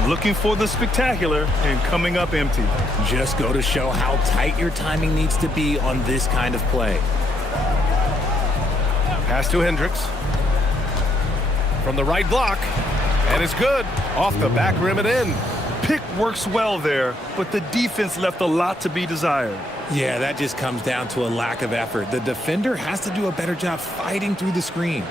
Looking for the spectacular and coming up empty. Just go to show how tight your timing needs to be on this kind of play. Pass to Hendricks. From the right block. And it's good. Off the back rim and in. Pick works well there, but the defense left a lot to be desired. Yeah, that just comes down to a lack of effort. The defender has to do a better job fighting through the screen.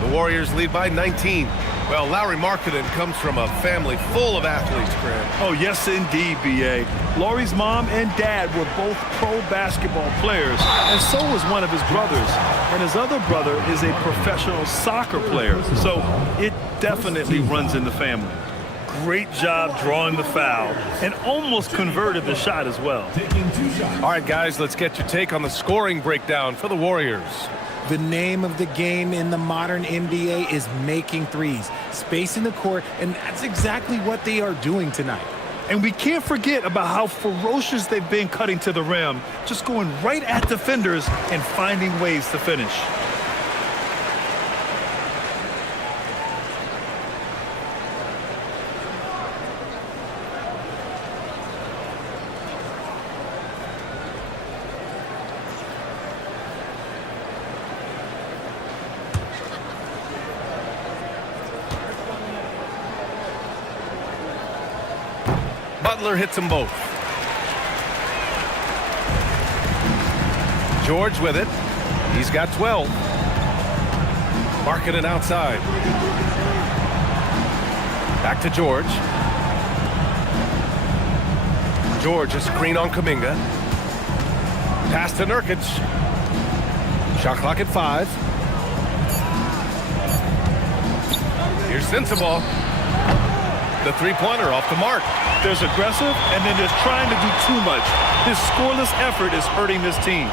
The Warriors lead by 19. Well, Lauri Markkanen comes from a family full of athletes, Grant. Oh, yes, indeed, B.A. Lauri's mom and dad were both pro basketball players, and so was one of his brothers. And his other brother is a professional soccer player, so it definitely runs in the family. Great job drawing the foul, and almost converted the shot as well. All right, guys, let's get your take on the scoring breakdown for the Warriors. The name of the game in the modern NBA is making threes, spacing the court, and that's exactly what they are doing tonight. And we can't forget about how ferocious they've been cutting to the rim, just going right at defenders and finding ways to finish. Butler hits them both. George with it. He's got 12. Markkanen outside. Back to George. George, a screen on Kuminga. Pass to Nurkic. Shot clock at 5. Here's Sensabaugh. The three-pointer off the mark. There's aggressive, and then there's trying to do too much. This scoreless effort is hurting this team.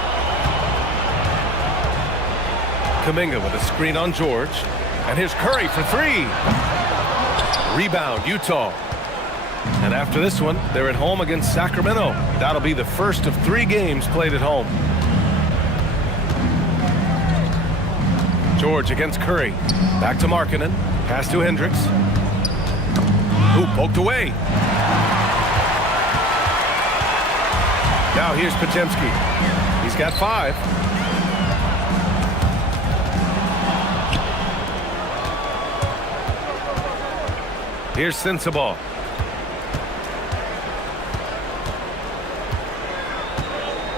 Kuminga with a screen on George. And here's Curry for 3. Rebound, Utah. And after this one, they're at home against Sacramento. That'll be the first of 3 games played at home. George against Curry. Back to Markkanen. Pass to Hendricks. Ooh, poked away. Now here's Podziemski. He's got 5. Here's Sensabaugh.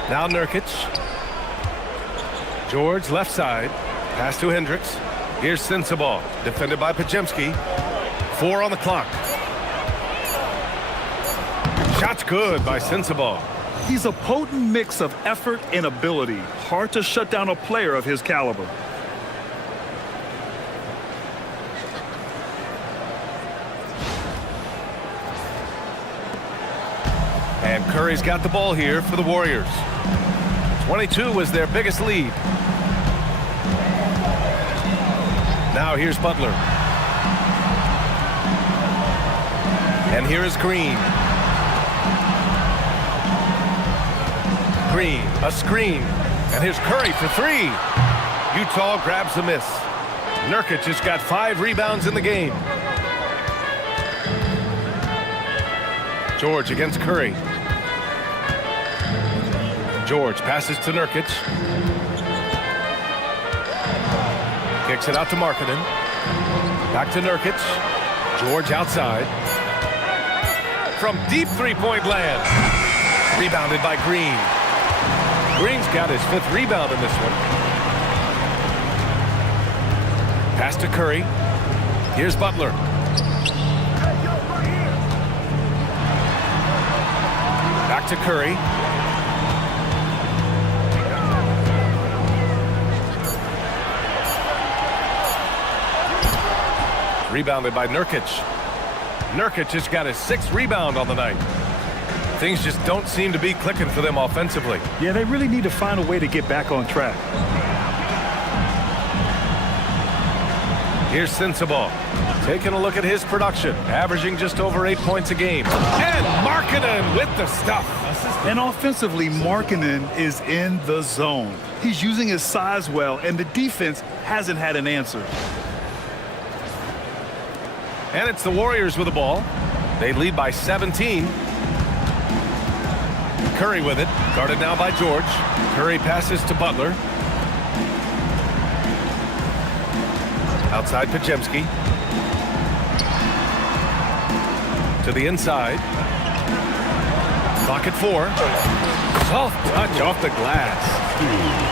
Now Nurkic. George left side. Pass to Hendricks. Here's Sensabaugh. Defended by Podziemski. 4 on the clock. Shot's good by Sensabaugh. He's a potent mix of effort and ability. Hard to shut down a player of his caliber. And Curry's got the ball here for the Warriors. 22 was their biggest lead. Now here's Butler. And here is Green. Green, a screen. And here's Curry for 3. Utah grabs the miss. Nurkic has got 5 rebounds in the game. George against Curry. George passes to Nurkic. Kicks it out to Markkanen. Back to Nurkic. George outside. From deep three-point land. Rebounded by Green. Green's got his 5th rebound in this one. Pass to Curry. Here's Butler. Back to Curry. Rebounded by Nurkic. Nurkic just got his 6th rebound on the night. Things just don't seem to be clicking for them offensively. Yeah, they really need to find a way to get back on track. Here's Sensabaugh. Taking a look at his production. Averaging just over 8 points a game. And Markkanen with the stuff. And offensively, Markkanen is in the zone. He's using his size well, and the defense hasn't had an answer. And it's the Warriors with the ball. They lead by 17. Curry with it. Guarded now by George. Curry passes to Butler. Outside Podziemski. To the inside. Clock at 4. Soft touch off the glass.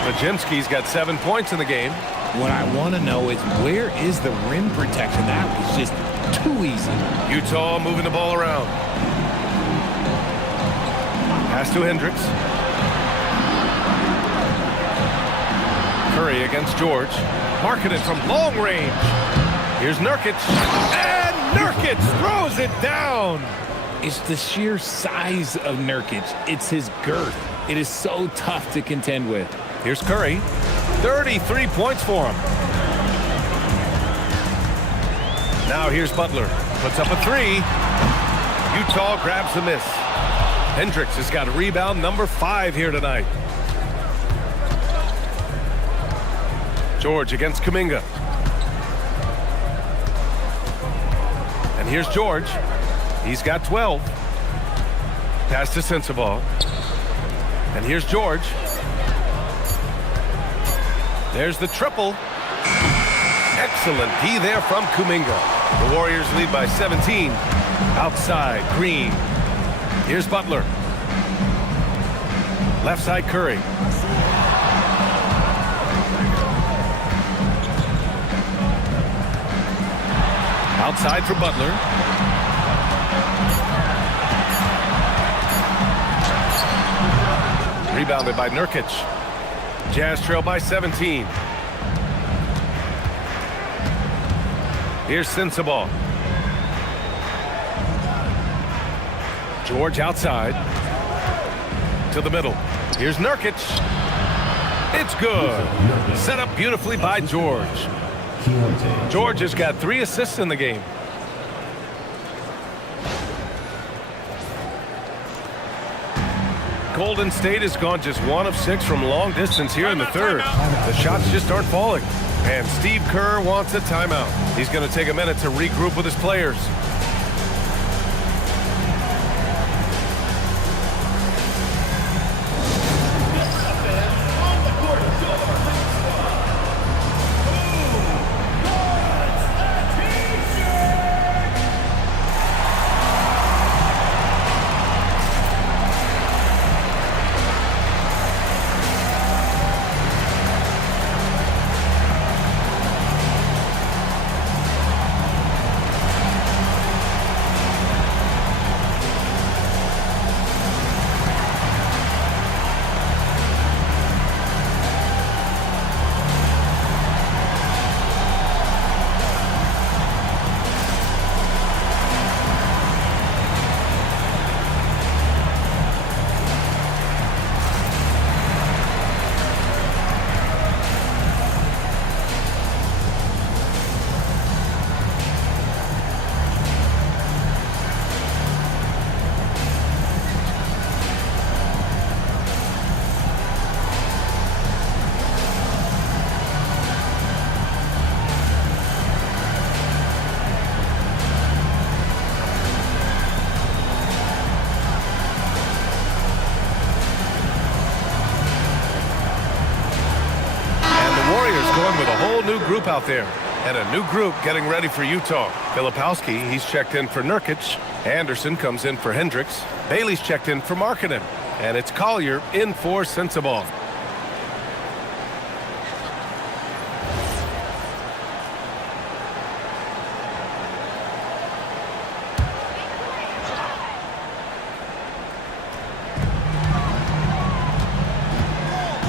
Podziemski's got 7 points in the game. What I want to know is, where is the rim protection? That was just too easy. Utah moving the ball around. Pass to Hendricks. Curry against George. Markkanen from long range. Here's Nurkic. And Nurkic throws it down. It's the sheer size of Nurkic. It's his girth. It is so tough to contend with. Here's Curry. 33 points for him. Now here's Butler. Puts up a 3. Utah grabs the miss. Hendricks has got rebound number 5 here tonight. George against Kuminga. And here's George. He's got 12. Pass to Sensabaugh. And here's George. There's the triple. Excellent D there from Kuminga. The Warriors lead by 17. Outside, Green. Here's Butler. Left side, Curry. Outside for Butler. Rebounded by Nurkic. Jazz trail by 17. Here's Sensabaugh. George outside. To the middle. Here's Nurkic. It's good. Set up beautifully by George. George has got 3 assists in the game. Golden State has gone just 1 of 6 from long distance here in the third. The shots just aren't falling. And Steve Kerr wants a timeout. He's going to take a minute to regroup with his players. New group out there, and a new group getting ready for Utah. Filipowski, he's checked in for Nurkic. Anderson comes in for Hendricks. Bailey's checked in for Markkanen. And it's Collier in for Sensabaugh.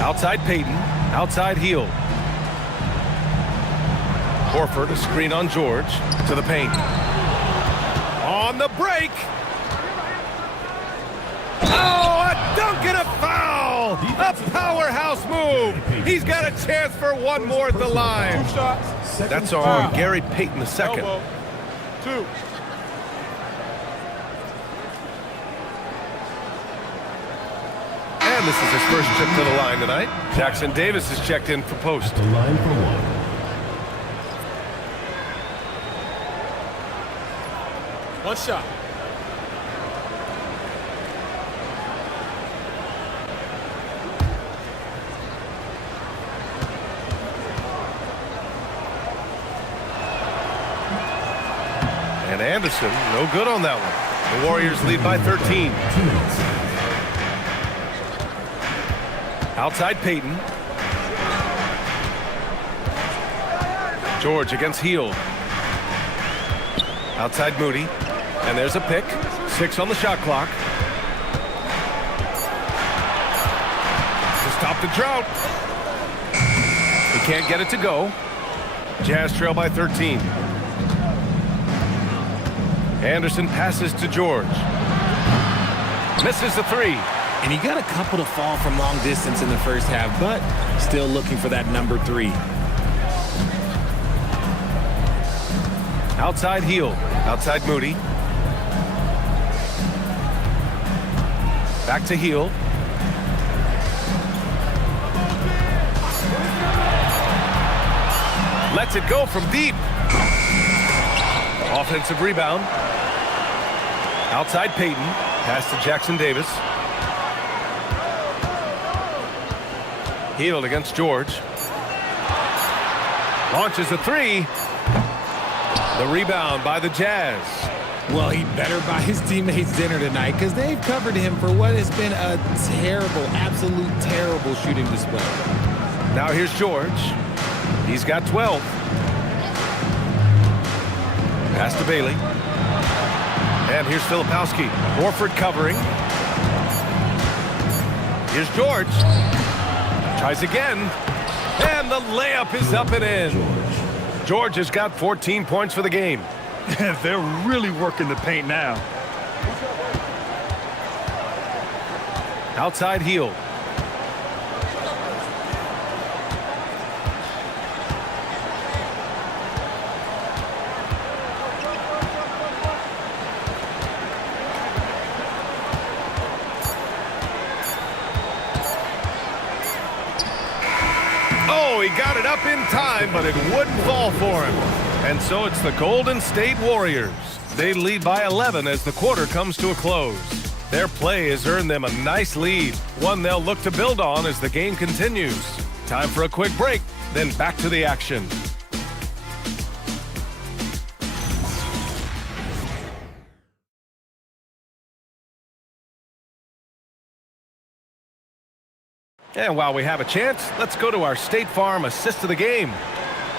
Outside Payton, outside Hield. Horford, a screen on George, to the paint. On the break! Oh, a dunk and a foul! A powerhouse move! He's got a chance for one more at the line. 2 shots. That's on Gary Payton II. Elbow. 2. And this is his first trip to the line tonight. Jackson Davis is checked in for post. The line for 1. 1 shot. And Anderson, no good on that one. The Warriors lead by 13. Outside Payton. George against Hield. Outside Moody. And there's a pick. 6 on the shot clock. To stop the drought. He can't get it to go. Jazz trail by 13. Anderson passes to George. Misses the 3. And he got a couple to fall from long distance in the first half, but still looking for that number 3. Outside Hield. Outside Moody. Back to Hield. Lets it go from deep. Offensive rebound. Outside Payton. Pass to Jackson Davis. Hield against George. Launches a 3. The rebound by the Jazz. Well, he better buy his teammates dinner tonight because they've covered him for what has been a terrible, absolute terrible shooting display. Now here's George. He's got 12. Pass to Bailey. And here's Filipowski. Horford covering. Here's George. Tries again. And the layup is up and in. George has got 14 points for the game. They're really working the paint now. Outside heel. Oh, he got it up in time, but it wouldn't fall for him. And so it's the Golden State Warriors. They lead by 11 as the quarter comes to a close. Their play has earned them a nice lead, one they'll look to build on as the game continues. Time for a quick break, then back to the action. And while we have a chance, let's go to our State Farm assist of the game.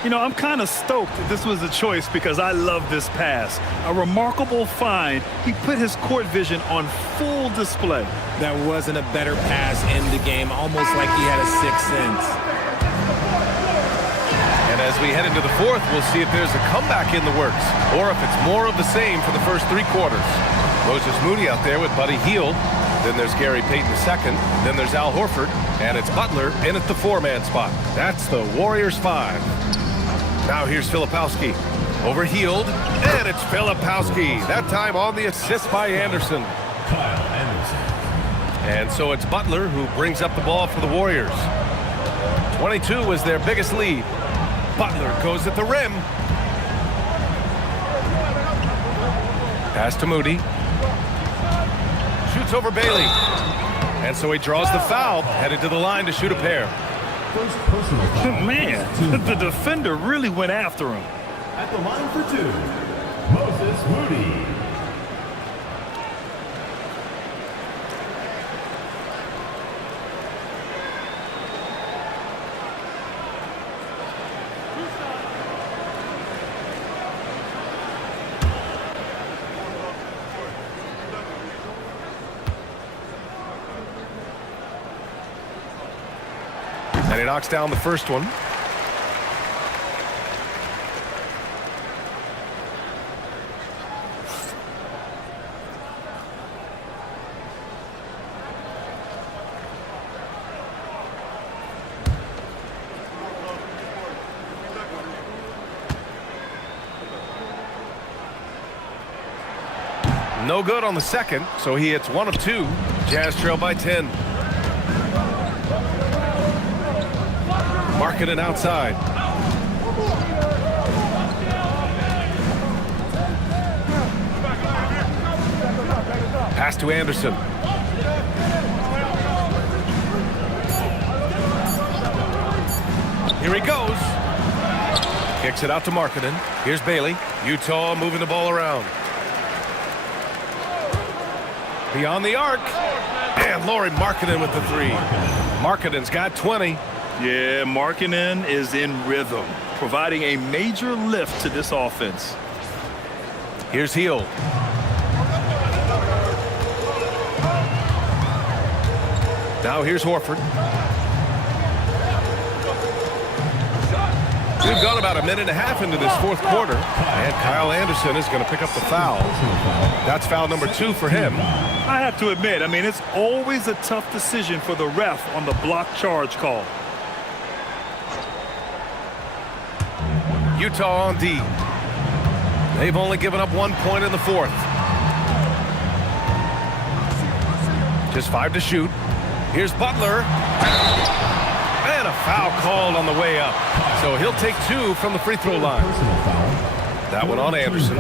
You know, I'm kind of stoked that this was a choice because I love this pass. A remarkable find. He put his court vision on full display. That wasn't a better pass in the game, almost like he had a sixth sense. And as we head into the fourth, we'll see if there's a comeback in the works or if it's more of the same for the first three quarters. Moses Moody out there with Buddy Hield. Then there's Gary Payton II. Then there's Al Horford. And it's Butler in at the four-man spot. That's the Warriors 5. Now here's Filipowski. Over Hield. And it's Filipowski. That time on the assist by Anderson. Kyle Anderson. And so it's Butler who brings up the ball for the Warriors. 22 was their biggest lead. Butler goes at the rim. Pass to Moody. Shoots over Bailey. And so he draws the foul, headed to the line to shoot a pair. First personal foul. Man, the defender really went after him. At the line for two, Moses Moody. And he knocks down the first one. No good on the second, so he hits one of two. Jazz trail by 10. Markkanen outside. Pass to Anderson. Here he goes. Kicks it out to Markkanen. Here's Bailey. Utah moving the ball around. Beyond the arc. And Lauri Markkanen with the three. Markkanen's got 20. Yeah, Markkanen is in rhythm, providing a major lift to this offense. Here's Hield. Now here's Horford. We've gone about a minute and a half into this fourth quarter, and Kyle Anderson is going to pick up the foul. That's foul number 2 for him. I have to admit, it's always a tough decision for the ref on the block charge call. Utah on D. They've only given up 1 point in the fourth. Just 5 to shoot. Here's Butler. And a foul called on the way up. So he'll take 2 from the free throw line. That one on Anderson.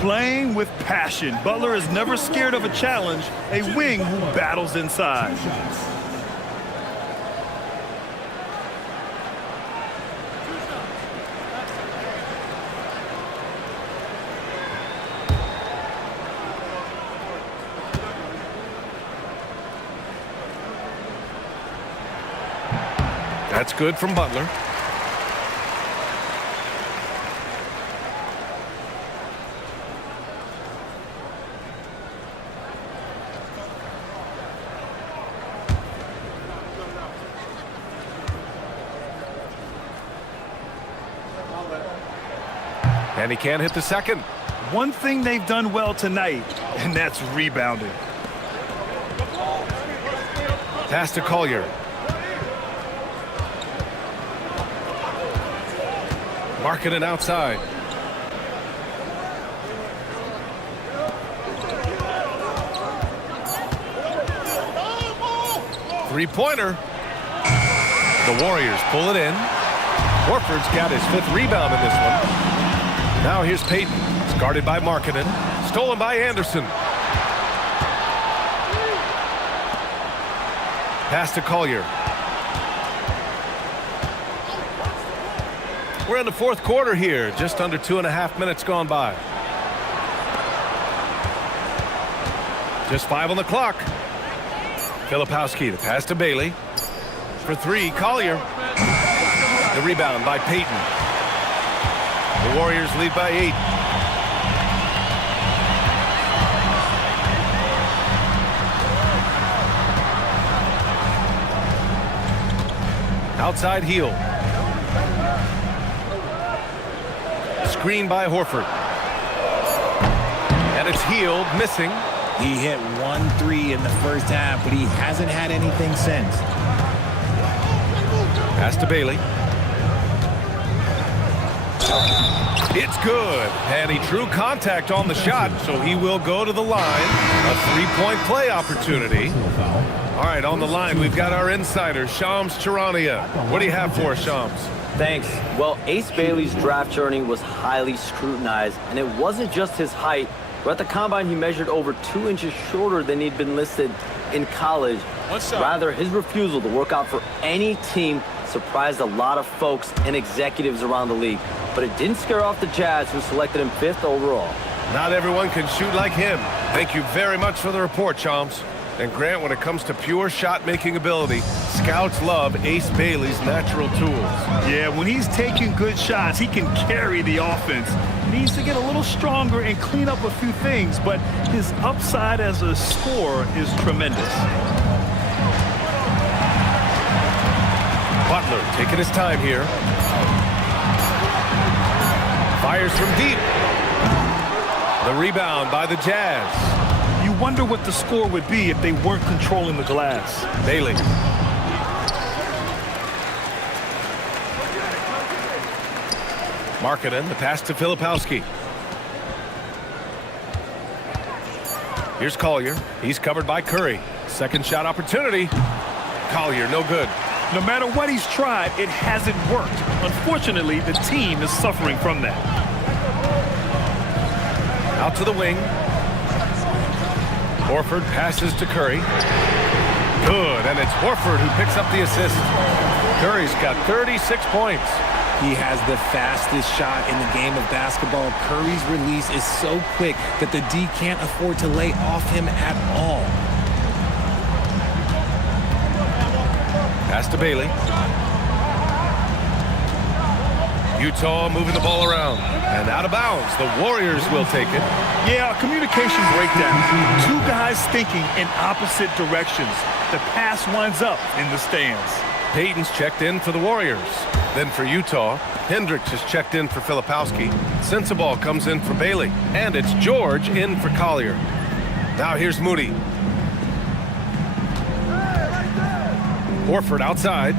Playing with passion. Butler is never scared of a challenge, a wing who battles inside. That's good from Butler. And he can't hit the second. One thing they've done well tonight, and that's rebounding. Pass to Collier. Markkanen outside. Three-pointer. The Warriors pull it in. Horford's got his 5th rebound in this one. Now here's Payton. It's guarded by Markkanen. Stolen by Anderson. Pass to Collier. We're in the 4th quarter here. Just under 2.5 minutes gone by. Just 5 on the clock. Filipowski, the pass to Bailey. For 3, Collier. The rebound by Payton. The Warriors lead by 8. Outside heel. Screen by Horford. And it's healed, missing. He hit 1-3 in the first half, but he hasn't had anything since. Pass to Bailey. It's good. And he drew contact on the shot, so he will go to the line. A 3-point play opportunity. All right, on the line, we've got our insider, Shams Charania. What do you have for us, Shams? Thanks. Well, Ace Bailey's draft journey was highly scrutinized, and it wasn't just his height. But at the combine, he measured over 2 inches shorter than he'd been listed in college. Rather, his refusal to work out for any team surprised a lot of folks and executives around the league. But it didn't scare off the Jazz, who selected him 5th overall. Not everyone can shoot like him. Thank you very much for the report, Shams. And Grant, when it comes to pure shot-making ability, scouts love Ace Bailey's natural tools. Yeah, when he's taking good shots, he can carry the offense. He needs to get a little stronger and clean up a few things, but his upside as a scorer is tremendous. Butler taking his time here. Fires from deep. The rebound by the Jazz. You wonder what the score would be if they weren't controlling the glass. Bailey. Markkanen, the pass to Filipowski. Here's Collier. He's covered by Curry. Second shot opportunity. Collier, no good. No matter what he's tried, it hasn't worked. Unfortunately, the team is suffering from that. Out to the wing. Horford passes to Curry. Good, and it's Horford who picks up the assist. Curry's got 36 points. He has the fastest shot in the game of basketball. Curry's release is so quick that the D can't afford to lay off him at all. Pass to Bailey. Utah moving the ball around. And out of bounds. The Warriors will take it. Yeah, a communication breakdown. 2 guys thinking in opposite directions. The pass winds up in the stands. Payton's checked in for the Warriors. Then for Utah, Hendricks is checked in for Filipowski. Sensabaugh comes in for Bailey. And it's George in for Collier. Now here's Moody. Horford outside.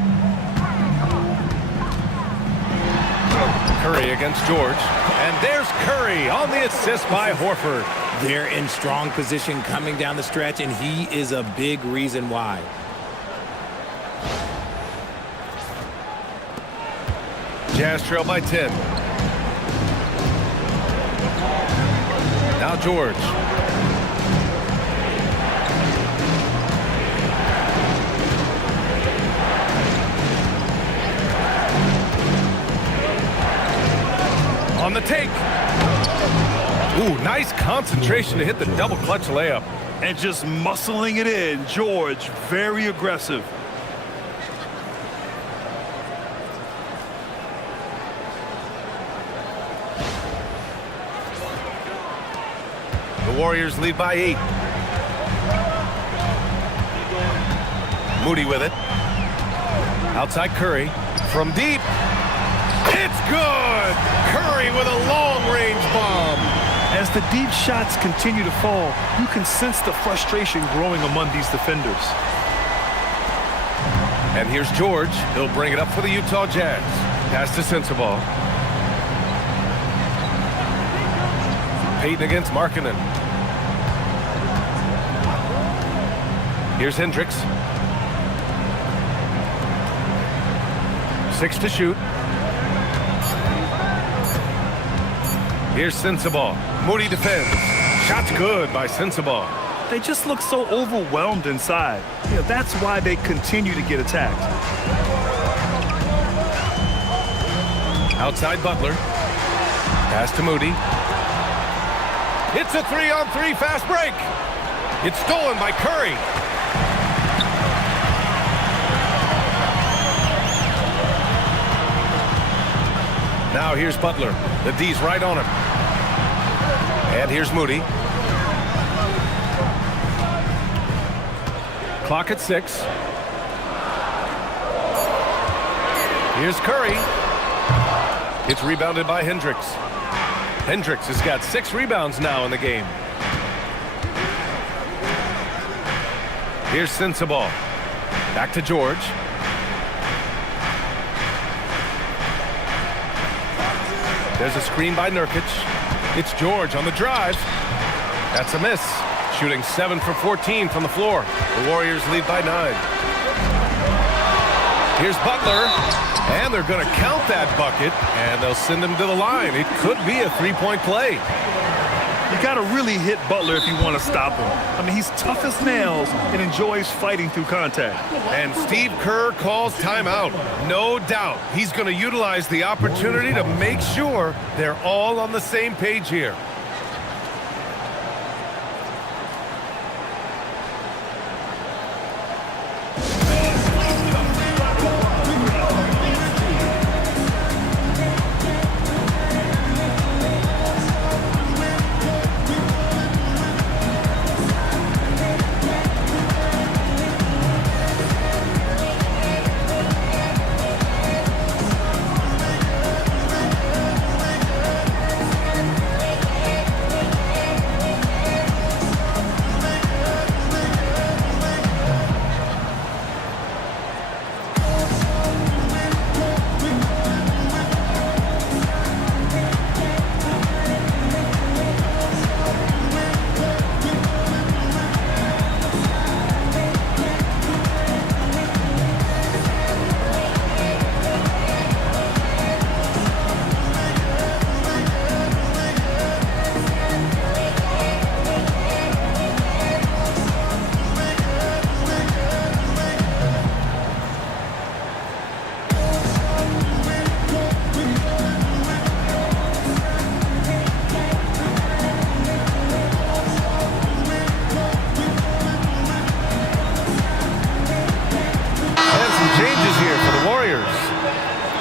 Curry against George. And there's Curry on the assist by Horford. They're in strong position coming down the stretch, and he is a big reason why. Jazz trail by 10. Now George. On the take. Ooh, nice concentration to hit the double clutch layup. And just muscling it in. George, very aggressive. The Warriors lead by 8. Moody with it. Outside Curry. From deep. It's good! Curry with a long-range As the deep shots continue to fall, you can sense the frustration growing among these defenders. And here's George. He'll bring it up for the Utah Jazz. Pass to Sensabaugh. Payton against Markkanen. Here's Hendricks. 6 to shoot. Here's Sensabaugh. Moody defends. Shot's good by Sensabaugh. They just look so overwhelmed inside. That's why they continue to get attacked. Outside Butler. Pass to Moody. It's a 3-on-3 fast break. It's stolen by Curry. Now here's Butler. The D's right on him. And here's Moody. Clock at 6. Here's Curry. It's rebounded by Hendricks. Hendricks has got 6 rebounds now in the game. Here's Sensabaugh. Back to George. There's a screen by Nurkic. It's George on the drive. That's a miss. Shooting 7 for 14 from the floor. The Warriors lead by 9. Here's Butler. And they're going to count that bucket, and they'll send him to the line. It could be a 3-point play. You got to really hit Butler if you want to stop him. I mean, he's tough as nails and enjoys fighting through contact. And Steve Kerr calls timeout. No doubt he's going to utilize the opportunity to make sure they're all on the same page here.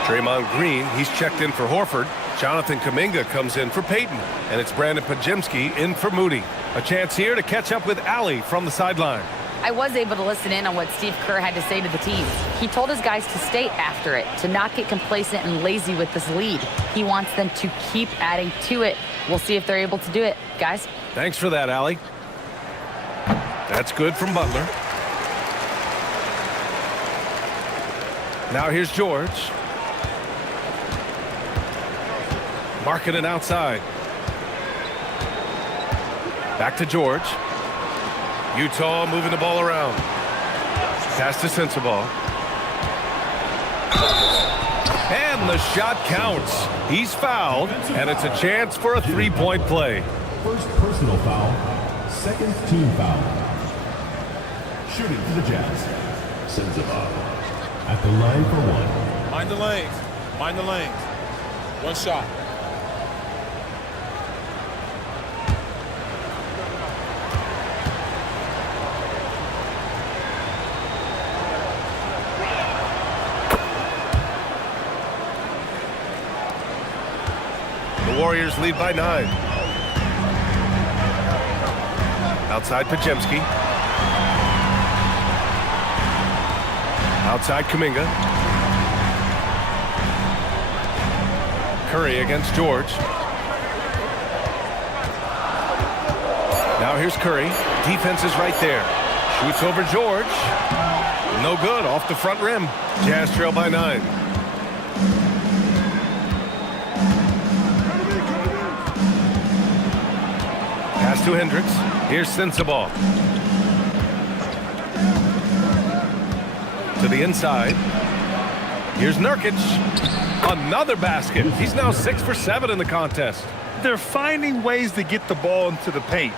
Draymond Green, he's checked in for Horford. Jonathan Kuminga comes in for Payton. And it's Brandon Pajemski in for Moody. A chance here to catch up with Allie from the sideline. I was able to listen in on what Steve Kerr had to say to the team. He told his guys to stay after it, to not get complacent and lazy with this lead. He wants them to keep adding to it. We'll see if they're able to do it, guys. Thanks for that, Allie. That's good from Butler. Now here's George. Markkanen outside. Back to George. Utah moving the ball around. Pass to Sensabaugh. And the shot counts. He's fouled, and it's a chance for a three-point play. First personal foul, second team foul. Shooting for the Jazz. Sensabaugh at the line for one. Mind the lanes. Mind the lanes. One shot. The Warriors lead by 9. Outside Pajemski. Outside Kuminga. Curry against George. Now here's Curry. Defense is right there. Shoots over George. No good. Off the front rim. Jazz trail by 9. Pass to Hendricks. Here's Sensabaugh. To the inside. Here's Nurkic. Another basket. He's now 6 for 7 in the contest. They're finding ways to get the ball into the paint.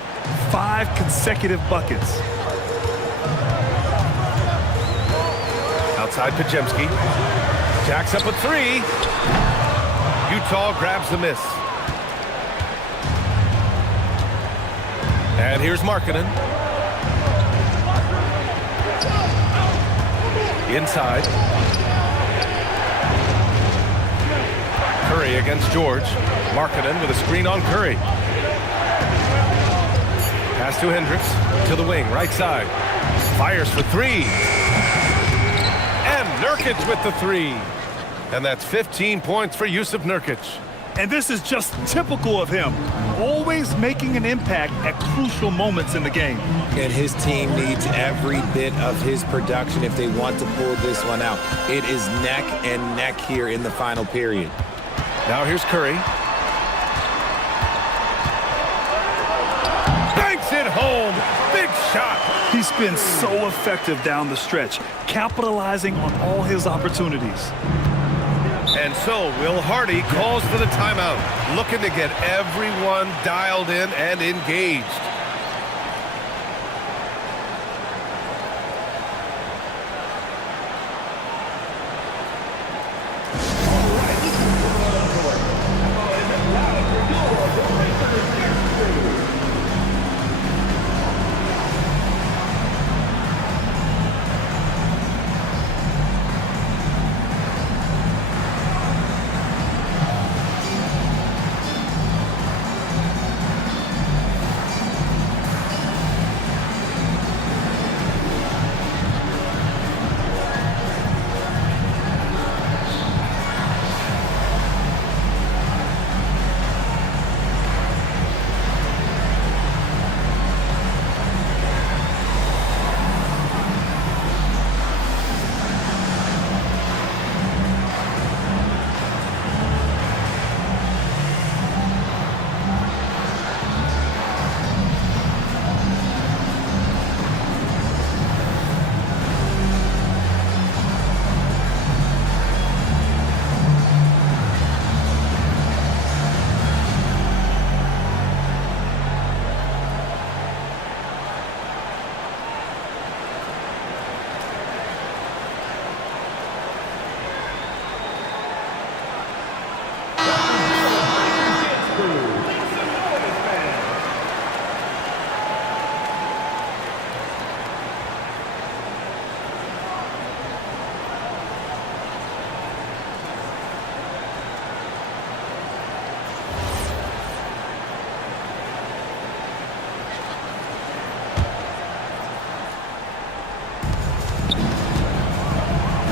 5 consecutive buckets. Outside Pajemski. Jacks up a 3. Utah grabs the miss. And here's Markkanen. Inside. Curry against George. Markkanen with a screen on Curry. Pass to Hendricks. To the wing, right side. Fires for 3. And Nurkic with the 3. And that's 15 points for Jusuf Nurkic. And this is just typical of him. Always making an impact at crucial moments in the game. And his team needs every bit of his production if they want to pull this one out. It is neck and neck here in the final period. Now here's Curry. Banks it home. Big shot. He's been so effective down the stretch, capitalizing on all his opportunities. And so Will Hardy calls for the timeout, looking to get everyone dialed in and engaged.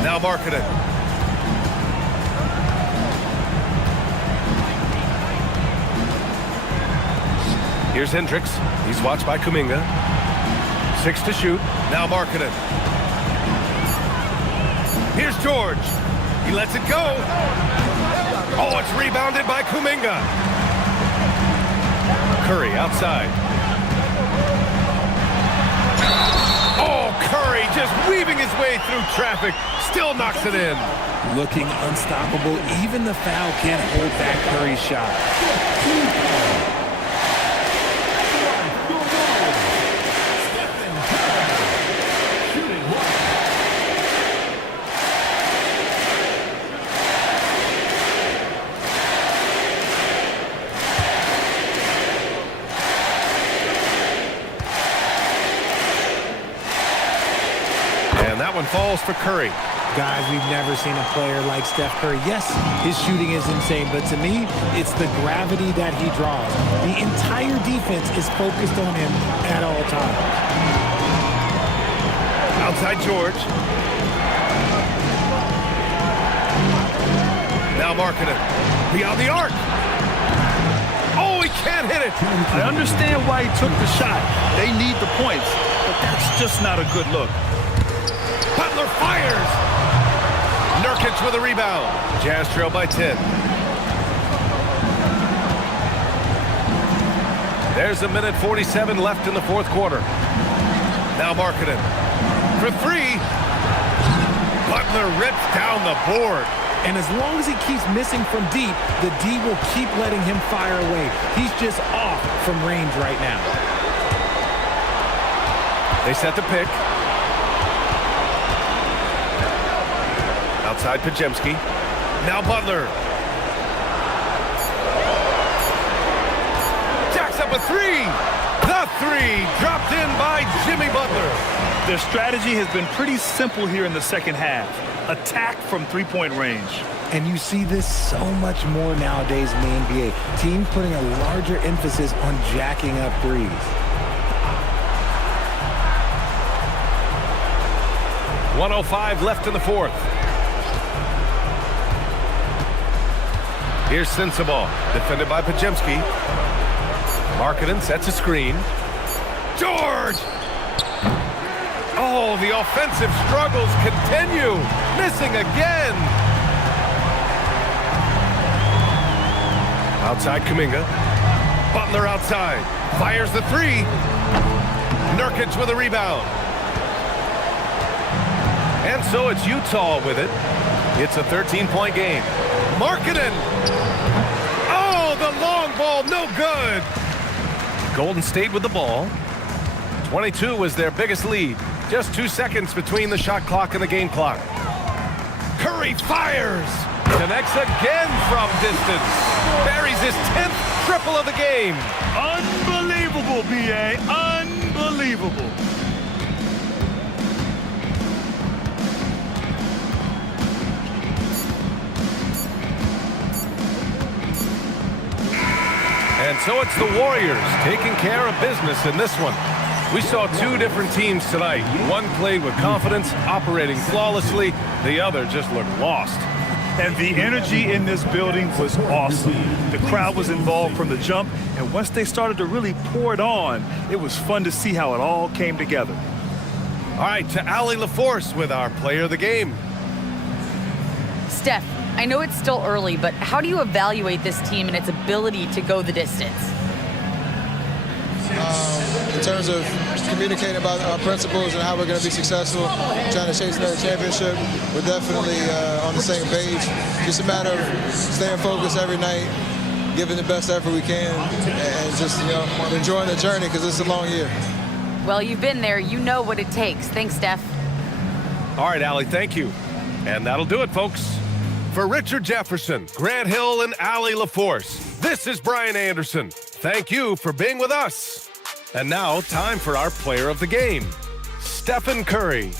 Now Markkanen. Here's Hendricks. He's watched by Kuminga. 6 to shoot. Now Markkanen. Here's George. He lets it go. Oh, it's rebounded by Kuminga. Curry outside. Oh, Curry just weaving his way through traffic. Still knocks it in. Looking unstoppable. Even the foul can't hold back Curry's shot. And that one falls for Curry. Guys, we've never seen a player like Steph Curry. Yes, his shooting is insane, but to me, it's the gravity that he draws. The entire defense is focused on him at all times. Outside George. Now Markkanen. Beyond the arc. Oh, he can't hit it. I understand why he took the shot. They need the points, but that's just not a good look. Butler fires. Nurkic with a rebound. Jazz trail by 10. There's a minute 47 left in the fourth quarter. Now Markkanen for three. Butler rips down the board. And as long as he keeps missing from deep, the D will keep letting him fire away. He's just off from range right now. They set the pick. Outside Podziemski. Now Butler. Jacks up a three. The three dropped in by Jimmy Butler. Their strategy has been pretty simple here in the second half. Attack from three-point range. And you see this so much more nowadays in the NBA. Teams putting a larger emphasis on jacking up threes. .105 left in the fourth. Here's Sensabaugh, defended by Podziemski. Markkanen sets a screen. George! Oh, the offensive struggles continue. Missing again. Outside Kuminga. Butler outside. Fires the three. Nurkic with a rebound. And so it's Utah with it. It's a 13-point game. Markkanen. Oh, the long ball, no good. Golden State with the ball. 22 was their biggest lead. Just 2 seconds between the shot clock and the game clock. Curry fires. Connects again from distance. Buries his 10th triple of the game. Unbelievable, B.A. Unbelievable. And so it's the Warriors taking care of business in this one. We saw two different teams tonight. One played with confidence, operating flawlessly. The other just looked lost. And the energy in this building was awesome. The crowd was involved from the jump, and once they started to really pour it on, it was fun to see how it all came together. All right, to Allie LaForce with our player of the game. Steph, I know it's still early, but how do you evaluate this team and its ability to go the distance? In terms of communicating about our principles and how we're going to be successful, trying to chase another championship, we're definitely on the same page. Just a matter of staying focused every night, giving the best effort we can, and just enjoying the journey because it's a long year. Well, you've been there. You know what it takes. Thanks, Steph. All right, Allie, thank you. And that'll do it, folks. For Richard Jefferson, Grant Hill, and Allie LaForce, this is Brian Anderson. Thank you for being with us. And now, time for our player of the game, Stephen Curry.